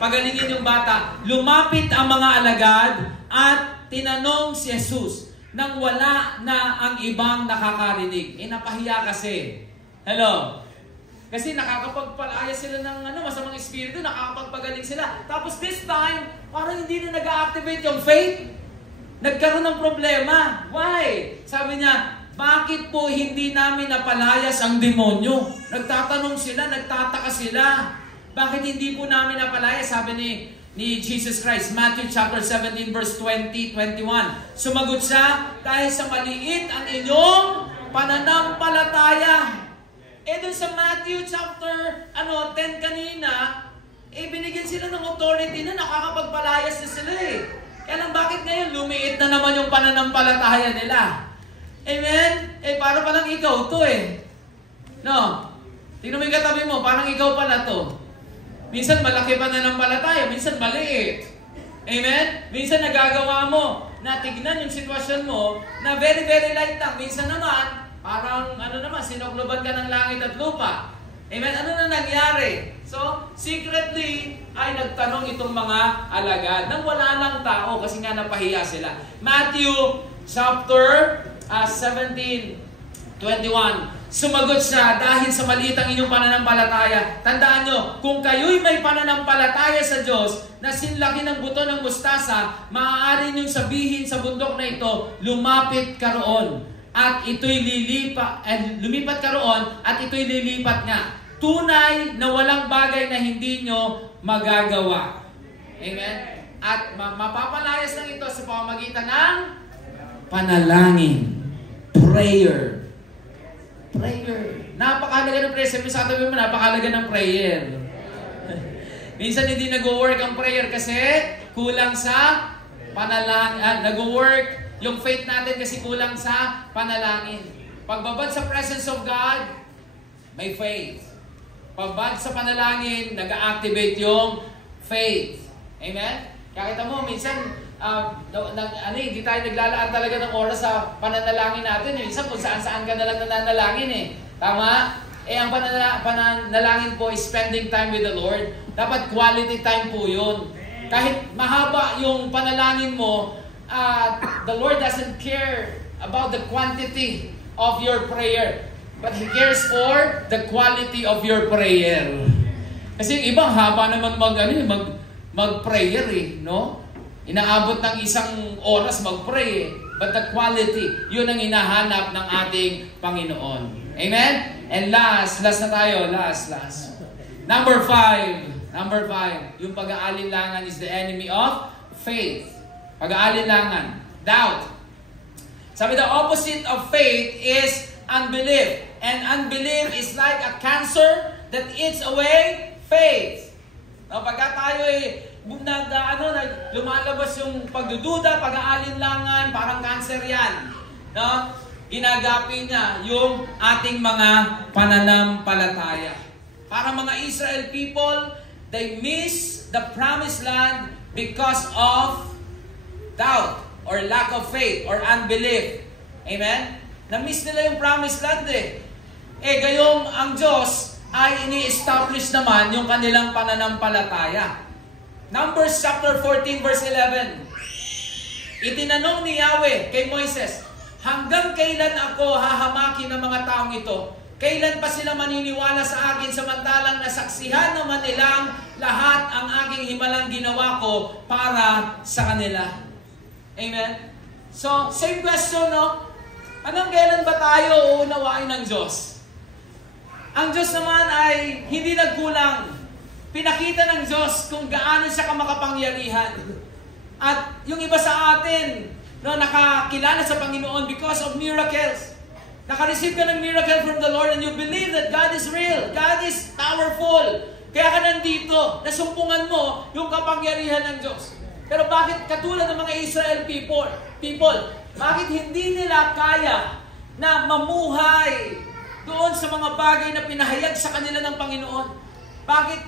pagalingin yung bata, lumapit ang mga alagad at tinanong si Jesus nang wala na ang ibang nakakarinig. Napahiya kasi. Hello? Kasi nakakapagpalaya sila ng masamang espiritu, nakakapagpagaling sila. Tapos this time, parang hindi na nag-activate yung faith. Nagkaroon ng problema. Why? Sabi niya, bakit po hindi namin napalayas ang demonyo? Nagtatanong sila, nagtataka sila. Bakit hindi po namin napalayas? Sabi ni Jesus Christ, Matthew chapter 17 verse 20-21. Sumagot siya, dahil sa maliit ang inyong pananampalataya. Dun sa Matthew chapter 10 kanina, binigyan sila ng authority na nakakapagpalayas na sila eh. Kaya lang bakit ngayon lumiit na naman yung pananampalataya nila? Amen? Para palang ikaw to eh. No? Tingnan mo yung katabi mo, parang ikaw pala to. Minsan malaki pananampalataya, minsan maliit. Amen? Minsan nagagawa mo, na tignan yung sitwasyon mo na very, very light lang. Minsan naman, parang sinukluban ka ng langit at lupa. Amen? Ano na nangyari? So, secretly, ay nagtanong itong mga alagad nang wala lang tao kasi nga napahiya sila. Matthew chapter 17:21. Sumagot siya, dahil sa maliit ang inyong pananampalataya. Tandaan nyo, kung kayo'y may pananampalataya sa Diyos na sinlaki ng buto ng mustasa, maaari niyong sabihin sa bundok na ito, lumapit ka roon. At ito'y lumipat ka roon, at ito'y lilipat nga. Tunay na walang bagay na hindi nyo magagawa. Amen? At mapapalayas lang ito sa pamamagitan ng panalangin. Prayer. Napakahalaga ng prayer. Sabi mo, napakahalaga ng prayer. Minsan hindi nag-work ang prayer kasi kulang sa panalangin. Nag-work yung faith natin kasi kulang sa panalangin. Pagbabad sa presence of God, may faith. Pagbabad sa panalangin, nag-activate yung faith. Amen? Kaya kita mo, minsan, hindi tayo naglalaan talaga ng oras sa pananalangin natin. Minsan kung saan-saan ka nalang nananalangin eh. Tama? Ang pananalangin po is spending time with the Lord. Dapat quality time po yun. Kahit mahaba yung panalangin mo, the Lord doesn't care about the quantity of your prayer. But He cares for the quality of your prayer. Kasi yung ibang haba naman mag-prayer eh, no? Inaabot ng isang oras mag-pray. But the quality, yun ang hinahanap ng ating Panginoon. Amen? And last na tayo. Last. Number 5. Yung pag-aalinlangan is the enemy of faith. Pag-aalinlangan. Doubt. Sabi, the opposite of faith is unbelief. And unbelief is like a cancer that eats away faith. No, pagka tayo lumalabas yung pagdududa, pag-aalinlangan, parang cancer yan. No? Ginagapi niya yung ating mga pananampalataya. Para mga Israel people, they miss the promised land because of doubt or lack of faith or unbelief. Amen? Na-miss nila yung promised land eh. Gayong ang Diyos ay ini-establish naman yung kanilang pananampalataya. Numbers chapter 14 verse 11. Itinanong ni Yahweh kay Moises, hanggang kailan ako hahamakin ng mga taong ito? Kailan pa sila maniniwala sa akin samantalang nasaksihan naman nilang lahat ang aking himalang ginawa ko para sa kanila? Amen? So, same question, no? Hanggang kailan ba tayo uunawain ng Diyos? Ang Diyos naman ay hindi nagkulang. Pinakita ng Diyos kung gaano siya kamakapangyarihan. At yung iba sa atin, no, nakakilala sa Panginoon because of miracles. Nakareceive ka ng miracle from the Lord and you believe that God is real. God is powerful. Kaya ka nandito, nasumpungan mo yung kapangyarihan ng Diyos. Pero bakit katulad ng mga Israel people, bakit hindi nila kaya na mamuhay doon sa mga bagay na pinahayag sa kanila ng Panginoon? Bakit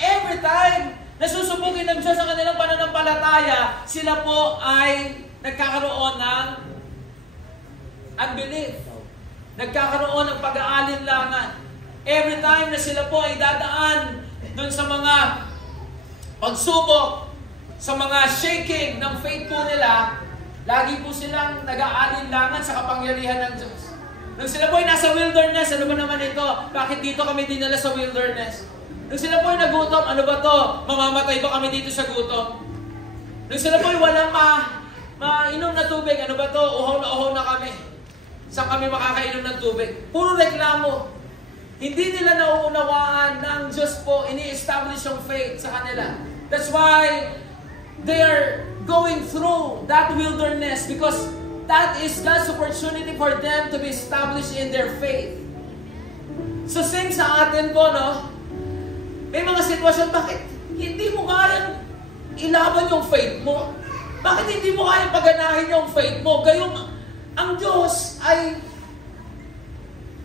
every time na susubukin ng Diyos sa kanilang pananampalataya, sila po ay nagkakaroon ng unbelief. Nagkakaroon ng pag-aalinlangan. Every time na sila po ay dadaan doon sa mga pagsubok, sa mga shaking ng faith po nila, lagi po silang nag-aalinlangan sa kapangyarihan ng Diyos. Nung sila po ay nasa wilderness, ano ba naman ito? Bakit dito kami dinala sa wilderness? Nung sila po ay nagutom, ano ba to? Mamamatay ba kami dito sa gutom? Nung sila po ay walang mainom na tubig, ano ba to? Uhaw na kami. Saan kami makakainom ng tubig? Puro reklamo. Hindi nila nauunawaan na ang Diyos po ini-establish yung faith sa kanila. That's why they are going through that wilderness because that is God's opportunity for them to be established in their faith. So same sa atin po, no? May mga sitwasyon, bakit hindi mo kayang ilaban yung faith mo? Bakit hindi mo kayang paganahin yung faith mo? Gayong ang Diyos ay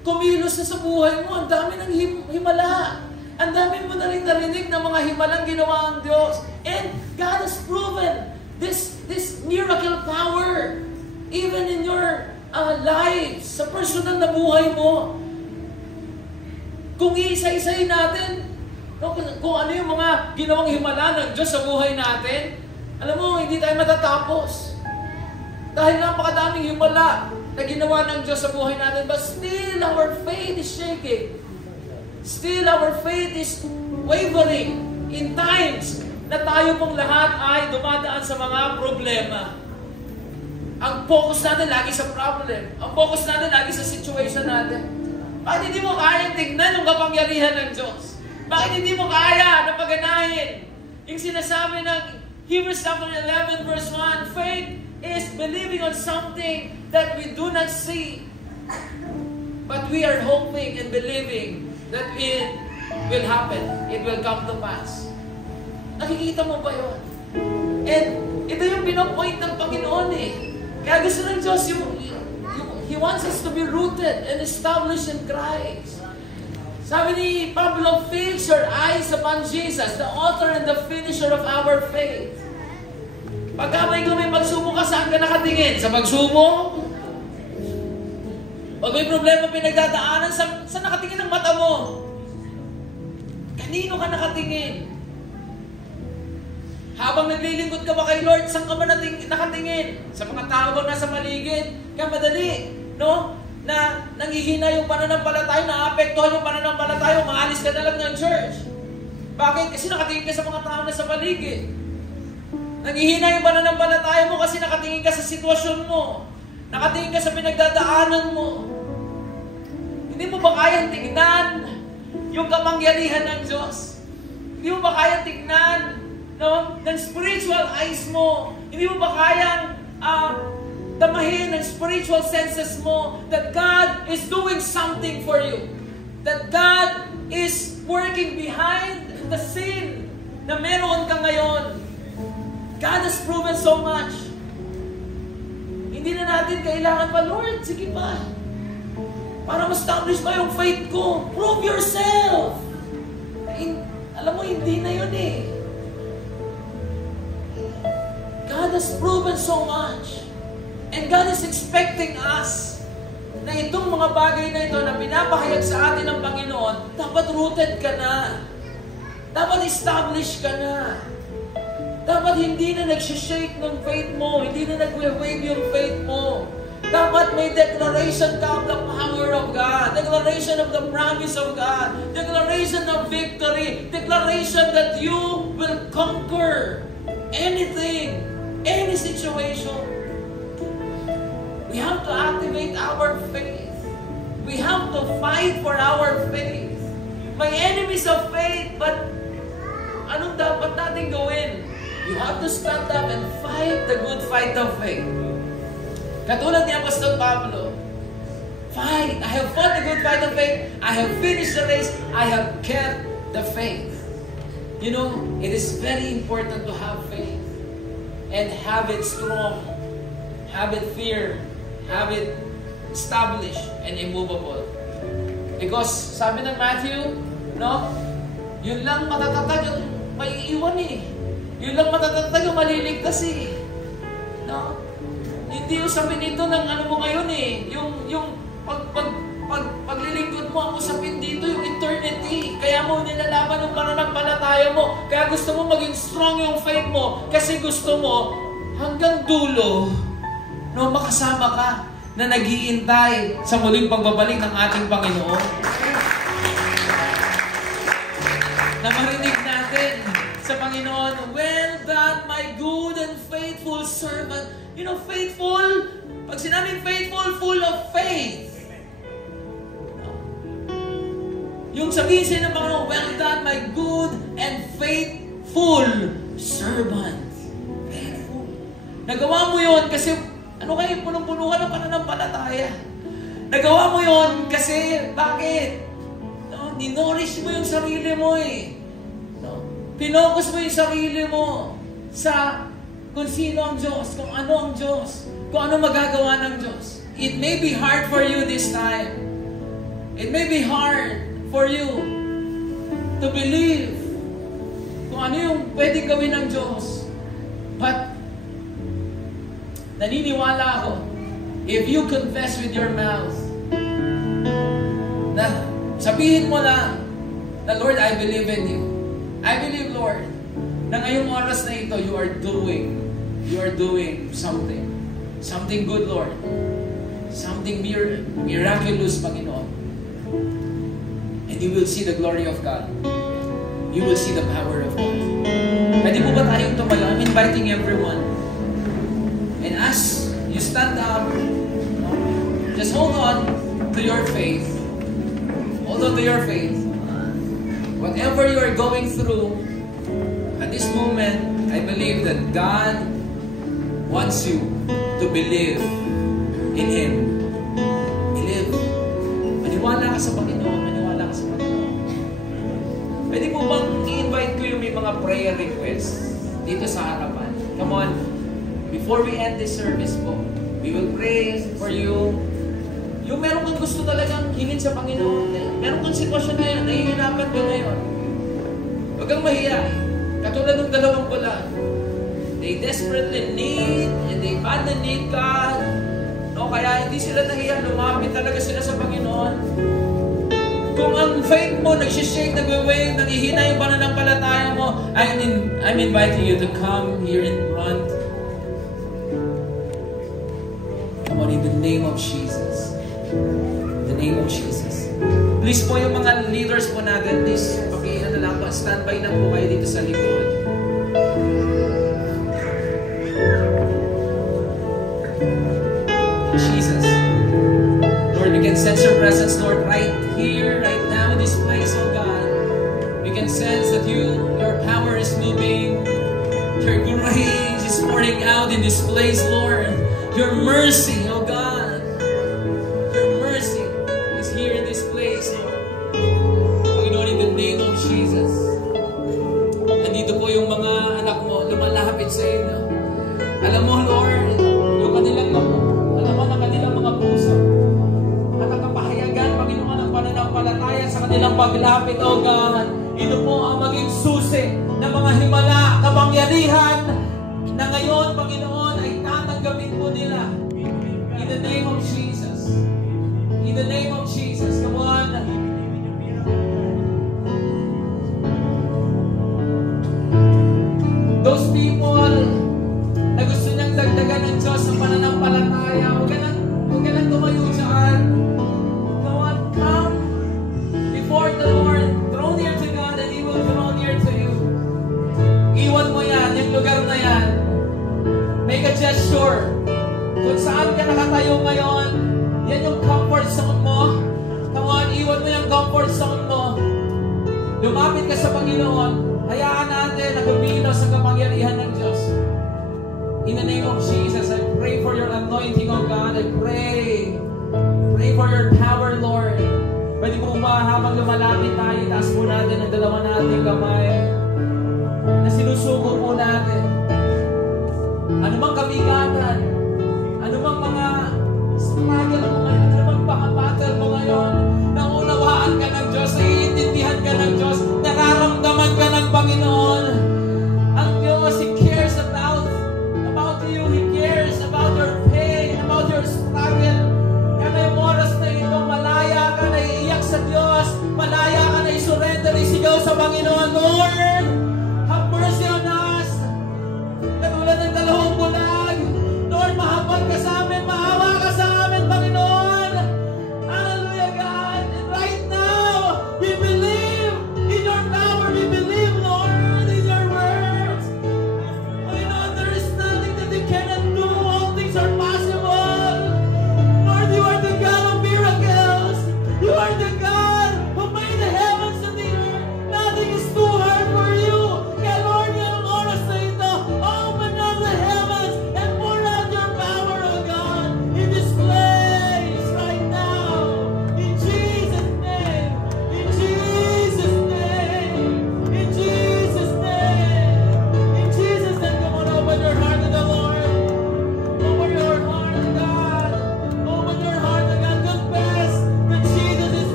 kumilos na sa buhay mo. Ang dami ng himala. Ang dami mo na rin narinig ng mga himalang ginawa ang Diyos. And God has proven this miracle power, even in your lives, sa personal na buhay mo. Kung iisa-isahin natin, kung ano yung mga ginawang himala ng Diyos sa buhay natin, alam mo, hindi tayo matatapos. Dahil napakadaming himala na ginawa ng Diyos sa buhay natin, but still our faith is shaking. Still our faith is wavering in times na tayo pong lahat ay dumadaan sa mga problema. Ang focus natin lagi sa problem. Ang focus natin lagi sa situation natin. Bakit hindi mo kaya tignan yung kapangyarihan ng Diyos? Bakit hindi mo kaya na paganahin yung sinasabi ng Hebrews chapter 11 verse 1, faith is believing on something that we do not see, but we are hoping and believing that it will happen. It will come to pass. Nakikita mo ba yun? And ito yung pinopoint ng Panginoon eh. Kaya gusto ng Diyos He wants us to be rooted and established in Christ. Sabi ni Pablo, fix your eyes upon Jesus, the author and the finisher of our faith. Pagka may pagsubok ka, saan ka nakatingin? Sa pagsubok? Pag may problema pinagdadaanan, saan nakatingin ang mata mo? Kanino ka nakatingin? Habang naglilingkod ka ba kay Lord, saan ka ba nakatingin? Sa mga tao bang nasa paligid? Kaya madali, no? Na nanghihina yung pananampalataya, naapektuhan yung pananampalataya, maalis ka na lang ng church. Bakit? Kasi nakatingin ka sa mga tao na sa paligid. Nanghihina yung pananampalataya mo kasi nakatingin ka sa sitwasyon mo. Nakatingin ka sa pinagdadaanan mo. Hindi mo ba kayang tignan yung kapangyarihan ng Diyos? Hindi mo ba kayang tignan ng spiritual eyes mo? Hindi mo ba kayang damahin ng spiritual senses mo that God is doing something for you? That God is working behind the scene na meron ka ngayon. God has proven so much. Hindi na natin kailangan pa, Lord, sige pa. Para ma-establish pa yung faith ko. Prove yourself. Alam mo, hindi na yun eh. God has proven so much. And God is expecting us na itong mga bagay na ito na pinapahayag sa atin ng Panginoon, dapat rooted ka na. Dapat established ka na. Dapat hindi na nagsishake ng faith mo, hindi na nag-wave yung faith mo. Dapat may declaration ka of the power of God, declaration of the promise of God, declaration of victory, declaration that you will conquer anything, any situation. We have to activate our faith. We have to fight for our faith. May enemies of faith, but anong dapat natin gawin? You have to stand up and fight the good fight of faith. Katulad ni Apostol Pablo, fight. I have fought the good fight of faith. I have finished the race. I have kept the faith. You know, it is very important to have faith and have it strong, have it firm, have it established and immovable. Because sabi ng Matthew, no, yun lang matatatag yung maiiwan eh. Yun lang matatatag yung maliligtas eh. No? Hindi yung sabi nito ng ano mo ngayon eh. Yung paglilingkod mo, ang usapin dito yung eternity. Kaya mo nilalaban yung pananampalataya mo. Kaya gusto mo maging strong yung faith mo. Kasi gusto mo hanggang dulo, no, makasama ka na nag-iintay sa muling pagbabalik ng ating Panginoon. Na marinig natin sa Panginoon, well done, my good and faithful servant. You know, faithful, pag sinabing faithful, full of faith. Yung sabihin sa'yo ng Panginoon, well done, my good and faithful servant. Faithful. Nagawa mo yun kasi, ano kayo, punong-puno ka ng pananampalataya. Nagawa mo yun kasi, bakit? No, ninorish mo yung sarili mo eh. Pinokus mo yung sarili mo sa kung sino ang Diyos, kung ano ang Diyos, kung ano magagawa ng Diyos. It may be hard for you this time. It may be hard for you to believe kung ano yung pwedeng gawin ng Diyos. But naniniwala ako, if you confess with your mouth, na sabihin mo lang, na Lord, I believe in you. I believe, Lord, na ngayong oras na ito, you are doing something. Something good, Lord. Something miraculous, Panginoon. And you will see the glory of God. You will see the power of God. Pwede po ba tayong tumayo? I'm inviting everyone. And as you stand up, just hold on to your faith. Hold on to your faith. Whatever you are going through, at this moment, I believe that God wants you to believe in Him. Believe. Maniwala ka sa Panginoon. Maniwala ka sa Panginoon. Pwede po bang i-invite ko yung may mga prayer requests dito sa harapan? Come on. Before we end this service po, we will pray for you. Yung meron kang gusto talagang hingin sa Panginoon, meron kang sitwasyon na yan, nahihirapan ka ngayon. Huwag kang mahiya. Katulad ng dalawang pula. They desperately need and they badly need God. No, kaya hindi sila nahiya, lumapit talaga sila sa Panginoon. Kung ang faith mo nagsishake, nagwe-wave, nanghihina yung pananampalataya mo, I'm inviting you to come here in front. Come on, in the name of Jesus. In the name of Jesus. Please po yung mga leaders po natin, please, standby na po kayo dito sa likod. Jesus. Lord, we can sense your presence, Lord, right here, right now in this place, oh God. We can sense that your power is moving. Your grace is pouring out in this place, Lord. Your mercy, oh God. Your mercy is here in this place, Lord. Panginoon, in the name of Jesus. Nandito po yung mga anak mo, lumalapit sa inyo. Alam mo, Lord, yung kanilang kanilang mga puso at ang kapahayagan, Panginoon, ang pananampalataya sa kanilang paglapit, O God. Ito po ang maging susi ng mga himala, kapangyarihan na ngayon, Panginoon, ay tatanggapin po nila. In the name of Jesus. In the name of Jesus. Come on. Those people na gusto niyang dagdagan ng Diyos sa pananampalataya, huwag ka nang tumayo dyan. Come before the Lord. Draw near to God and He will draw near to you. Iwan mo yan, yung lugar na yan. Make a gesture. Kung saan ka nakatayo ngayon, yan yung comfort zone mo. Come on, iwan mo yung comfort zone mo. Lumapit ka sa Panginoon. Hayaan natin na kumilos sa kapangyarihan ng Diyos. In the name of Jesus, I pray for your anointing, oh God. I pray for your power, Lord. Pwede po ba habang lumalapit tayo, taas po natin ang dalawa nating kamay na sinusuko po natin. Ano mang kabigatan, ano mang mga struggle mo ngayon, ano mang pakapatal mo ngayon, naunawaan ka ng Diyos, naiintindihan ka ng Diyos, nararamdaman ka ng Panginoon. Ang Diyos, He cares about you. He cares about your pain, about your struggle. Kaya yung oras na ito, malaya ka na iiyak sa Diyos, malaya ka na isurrender, isigaw sa Panginoon, Lord, have mercy on us. Katulad ng dalawang bulag, Lord, mahapag ka sa amin, mahawa ka sa amin, Panginoon.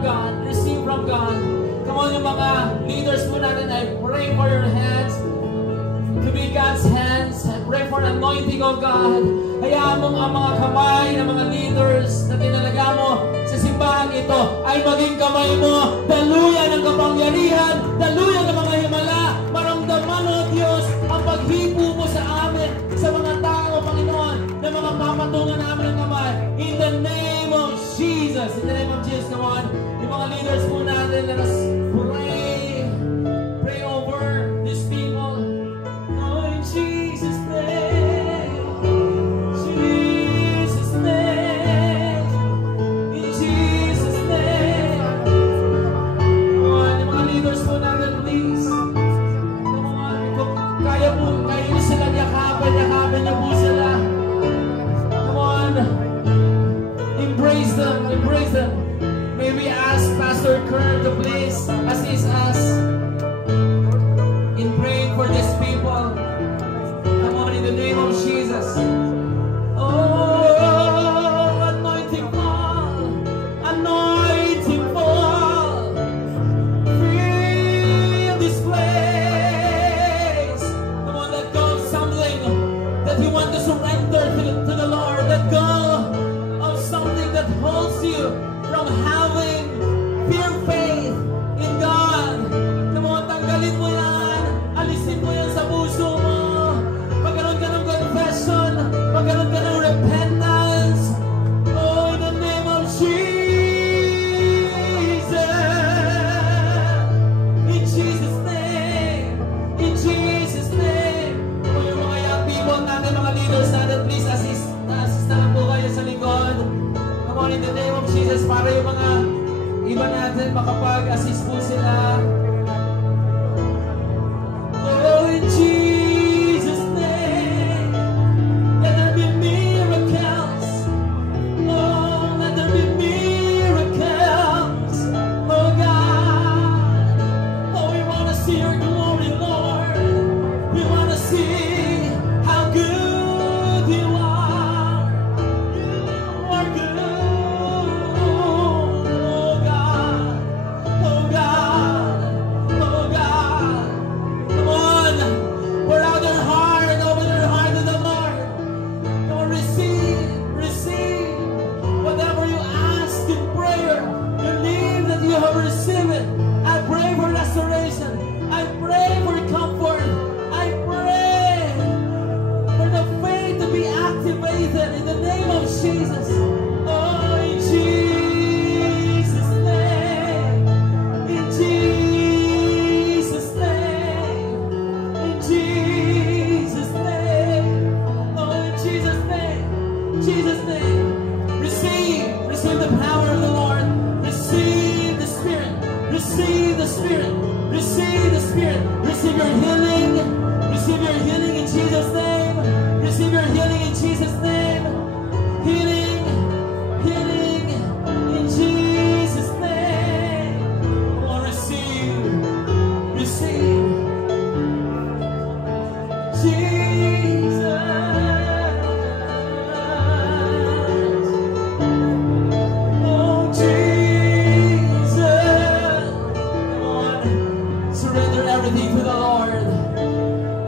from God. Receive from God. Come on, yung mga leaders po natin, I pray for your hands to be God's hands. I pray for anointing of God. Hayaan mo ang mga kamay ng mga leaders na tinalaga mo sa simbahan ito ay maging kamay mo. Daluyan ng kapangyarihan, daluyan ng mga himala. Maramdaman mo, Diyos, ang paghipo mo sa amin, sa mga tao, Panginoon, na mga papatungan namin ng kamay. In the name of Jesus. In the name of Jesus, come on. Yung mga leaders po natin, let us pray. Pray over these people. Oh, in Jesus' name. Jesus' name. In Jesus' name. Come on, yung mga leaders po natin, please. Come on. Kung kaya nyo sila yakapin niyo po sila. Come on. Embrace them, embrace them. May we ask Pastor Kurt to please assist us in praying for these people. Come on, in the name of Jesus. Oh, anointing fall, anointing fall. Fill this place. Come on, let go of something that you want to surrender to the Lord. Let go of something that holds you from having pure faith in God. Come on, tanggalin mo yan. Alisin mo yan sa puso mo. Magkaroon ka ng confession. Magkaroon ka ng repentance. Oh, in the name of Jesus. In Jesus' name. In Jesus' name. Kung yung mga young people natin, mga leaders natin, please assist na lang po kayo sa likod. Come on, in the name of Jesus, para yung mga iba natin makapag-assist po sila. Oh, in Jesus' name, let there be miracles. Oh, let there be miracles. Oh, God. Oh, we want to see your glory, Lord. We want to see how good you are. You are good. Oh, God. Oh, God. Oh, God. Come on. Pour out your heart. Open your heart to the Lord. Come on, receive whatever you ask in prayer. Believe that you have received it. I pray for restoration. I pray for comfort. I pray for the faith to be activated in the name of Jesus. Oh, in Jesus' name. In Jesus' name. In Jesus' name. Oh, in Jesus' name. Jesus' name. Receive the power of the Lord. Receive the Spirit. Receive the Spirit. Receive the Spirit. Receive your healing. Receive your healing in Jesus' name. Receive your healing in Jesus' name. Healing. Healing in Jesus' name. Come on, receive. Receive. Jesus. Oh, Jesus. Come on. Surrender everything to the Lord.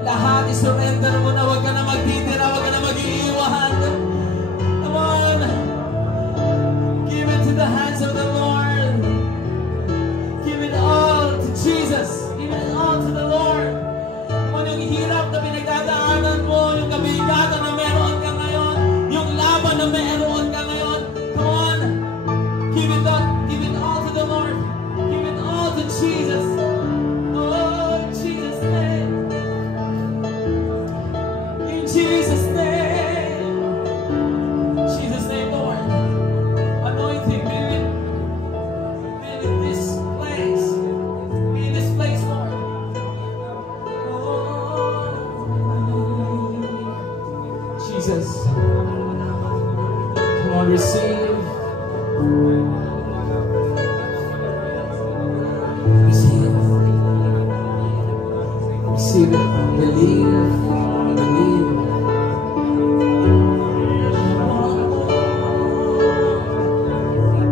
Lahat i-surrender mo na. Huwag ka na magtitira. Huwag ka na mag-iiwan. Come on. Give it to the hands of the Lord. Give it all to Jesus. Give it all to the Lord. Come on, yung hirap na pinagdadaanan mo, yung kabigatan na meron ka ngayon, yung laban na meron ka ngayon. Come on. Give it all to the Lord. Give it all to Jesus. Oh, in Jesus' name. In Jesus' name. Jesus' name, Lord. Anointing, be in this place. Be in this place, Lord. Oh, Jesus. Come on, receive. Receive. Receive it. Believe. Believe.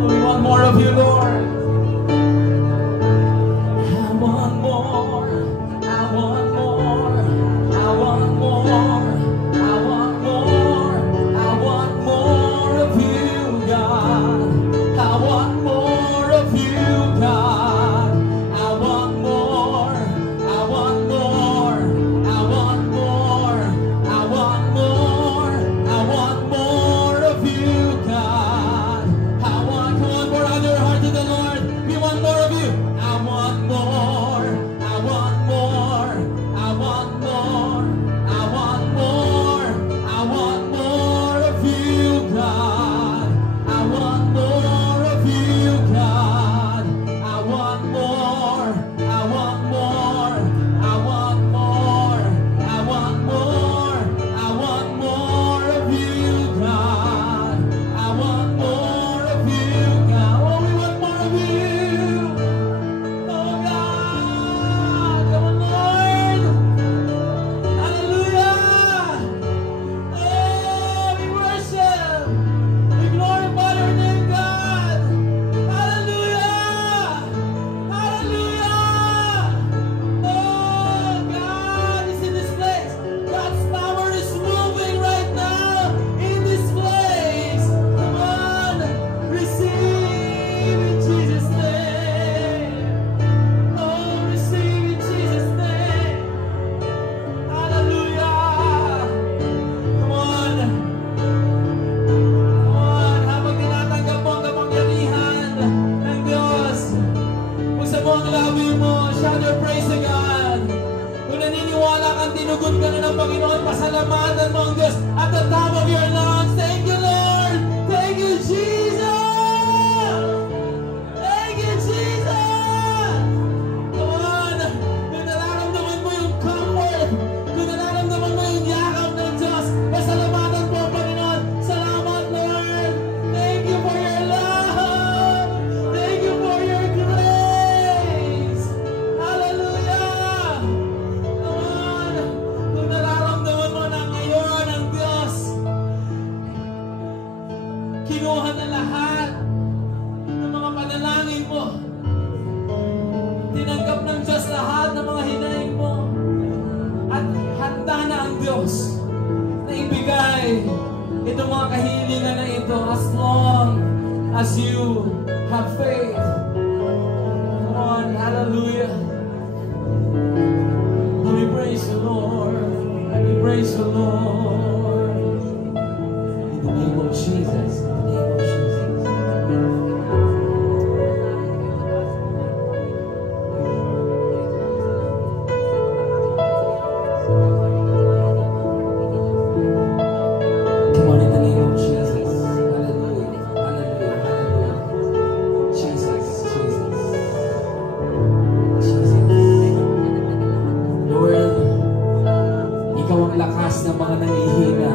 We want more of you, Lord. shout your praise to God. Kung naniniwala kang tinugon ka na ng Panginoon, pasalamatan mo ang Diyos at the top of your lungs. Thank you, Lord! Thank you, Jesus! Thank you, Jesus! Come on! Kung nararamdaman mo yung comfort, kung nararamdaman mo yung yakap ng Diyos, pasalamatan po ang Panginoon. Salamat, Lord! Thank you for your love! Thank you for your grace! Hallelujah! Come on! Kung nararamdaman mo na ngayon ang Diyos, kinuha na lahat ng mga panalangin mo. Tinanggap ng Diyos lahat ng mga hinaing mo. At handa na ang Diyos na ibigay itong mga kahilingan na ito as long as you have faith. Come on, hallelujah. We praise the Lord. We praise the Lord. In the name of Jesus. In the name of Jesus. Come on, in the name of Jesus. Hallelujah. Hallelujah. Hallelujah. Jesus. Jesus. Jesus. Lord, ikaw ang lakas ng mga nangihina.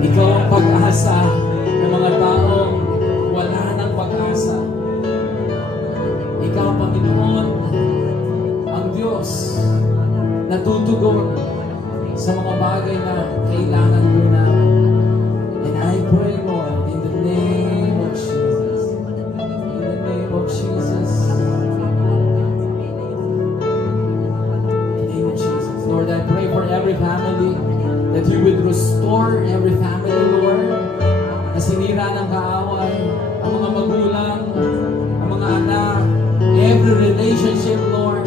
Ikaw ang pag-asa ng mga taong wala ng pag-asa. Ikaw, Panginoon, ang Diyos na tutugon sa mga bagay na kailangan mo na. And I pray, Lord, in the name of Jesus. In the name of Jesus. In the name of Jesus. Lord, I pray for every family that you would restore every family, Lord, na sinira ng kaaway, ang mga magulang, ang mga anak, every relationship, Lord.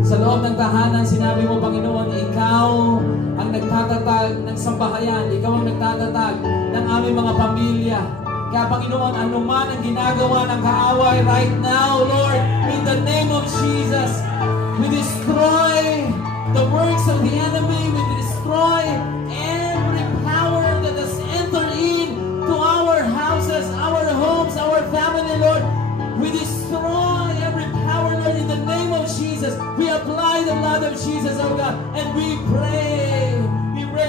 Sa loob ng tahanan, sinabi mo, Panginoon, ikaw ang nagtatatag ng sambahayan, ikaw ang nagtatatag ng aming mga pamilya. Kaya, Panginoon, anuman ang ginagawa ng kaaway right now, Lord, in the name of Jesus, we destroy the works of the enemy, we destroy every power that has entered in to our houses, our homes, our family, Lord. We destroy every power, Lord, in the name of Jesus. We apply the blood of Jesus, oh God, and we pray,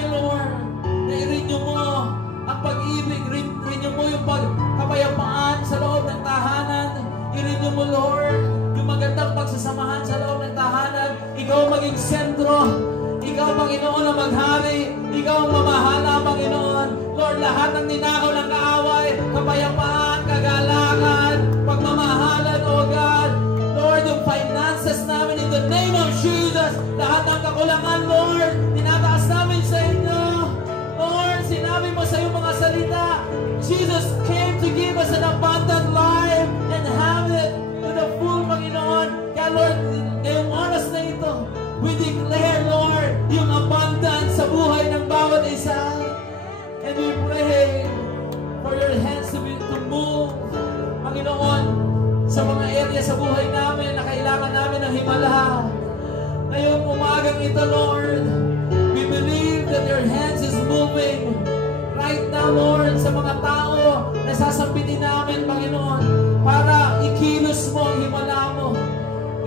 Lord, na i-renew mo ang pag-ibig, renew mo yung kapayapaan sa loob ng tahanan, i-renew mo, Lord, yung magandang pagsasamahan sa loob ng tahanan. Ikaw maging sentro, ikaw, Panginoon, ang maghari, ikaw ang mamahala, Panginoon. Lord, lahat ng ninakaw ng kaaway, kapayapaan, kagalakan, pagmamahalan, oh God. Lord, yung finances namin in the name of Jesus, lahat ng kakulangan, Lord, tinataas namin sa inyo. Lord, sinabi mo sa iyong mga salita, Jesus came to give us an abundant life and have it to the full, Panginoon. Kaya, Lord, ngayong oras na ito, we declare, Lord, yung abundance sa buhay ng bawat isa. And we pray for your hands to move, Panginoon, sa mga area sa buhay namin na kailangan namin ng himala. Ngayong umagang ito, Lord, we believe that your hands is moving right now, Lord, sa mga tao na sasampitin namin, Panginoon, para ikilos mo ang himala mo.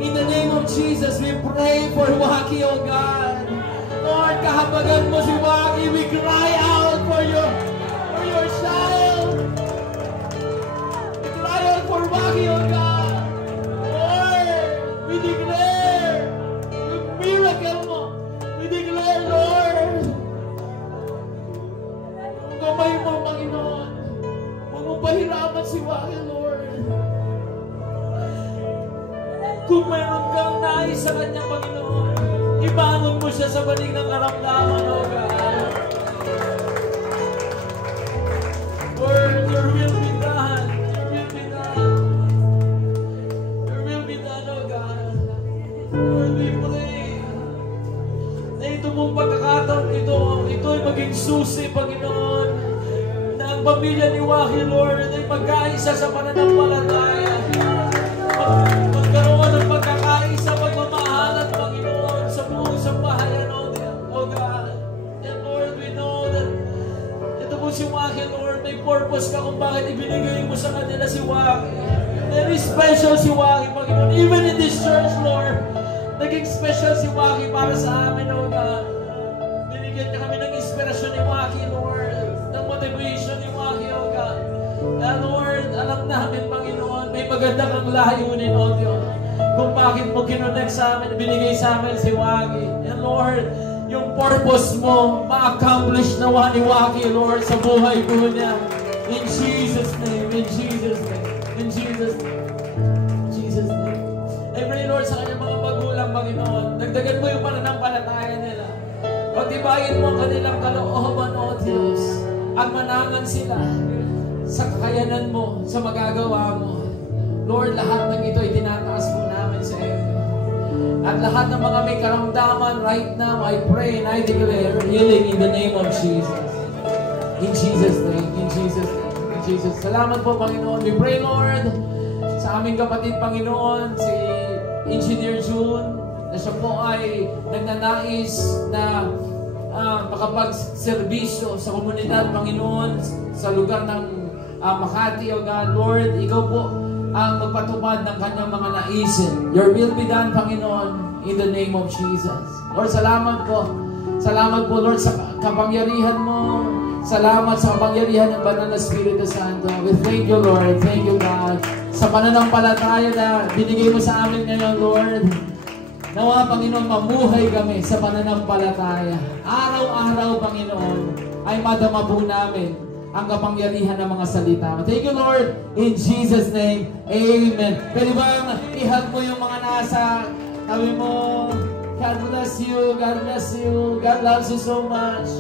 In the name of Jesus, we pray for Waki, oh God. Lord, kahabagan mo si Waki. We cry out for your child. We cry out for Waki, oh God. Lord, we declare yung miracle mo. We declare, Lord, ang kamay mo, Panginoon. Huwag mong pahirapan si Waki, Lord. Kung mayroon kang nais sa kanyang Panginoon, ibangon mo siya sa banig ng karamdaman, oh God. Lord, your will be done. Your will be done. Your will be done, oh God. Lord, we pray na ito mong pagkakataon ito ay maging susi, Panginoon, na ang pamilya ni Waki, Lord, ay magkaisa sa pananampalataya. Magkaroon ng pagkakaisa Very special si Waki, Panginoon. Even in this church, Lord, naging special si Waki para sa amin, O God. Binigyan niya kami ng inspirasyon ni Waki, Lord. Ng motivation ni Waki, O God. And Lord, alam namin, Panginoon, may maganda kang layunin, O Diyos. Kung bakit mo kinonect sa amin, binigay sa amin si Waki. And Lord, yung purpose mo, ma-accomplish nawa ni Waki, Lord, sa buhay po niya. In Jesus' name, in Jesus' name, in Jesus' name, in Jesus' name. I pray, Lord, sa kanyang mga magulang, Panginoon, dagdagan mo yung pananampalataya nila. Pagtibayin mo ang kanilang kalooban, O Diyos, at manangan sila sa kakayanan mo, sa magagawa mo. Lord, lahat ng ito ay tinataas po namin sa iyo. At lahat ng mga may karamdaman right now, I pray and I declare healing in the name of Jesus. In Jesus' name, in Jesus' name, in Jesus. Salamat po, Panginoon. We pray, Lord, sa aming kapatid, Panginoon, si Engineer June, na siya po ay nagnanais na makapag-serbisyo sa komunidad, Panginoon, sa lugar ng Makati, O God. Lord, ikaw po ang magpatupad ng kanyang mga naisin. Your will be done, Panginoon, in the name of Jesus. Lord, salamat po. Salamat po, Lord, sa kapangyarihan mo. Salamat sa kapangyarihan ng Banal na Espiritu Santo. We thank you, Lord. Thank you, God. Sa pananampalataya na binigay mo sa amin ngayon, Lord. Nawa, Panginoon, mamuhay kami sa pananampalataya. Araw-araw, Panginoon, ay madama po namin ang kapangyarihan ng mga salita. Thank you, Lord. In Jesus' name, amen. Pwede bang ihag mo yung mga nasa tabi mo? God bless you. God bless you. God loves you so much.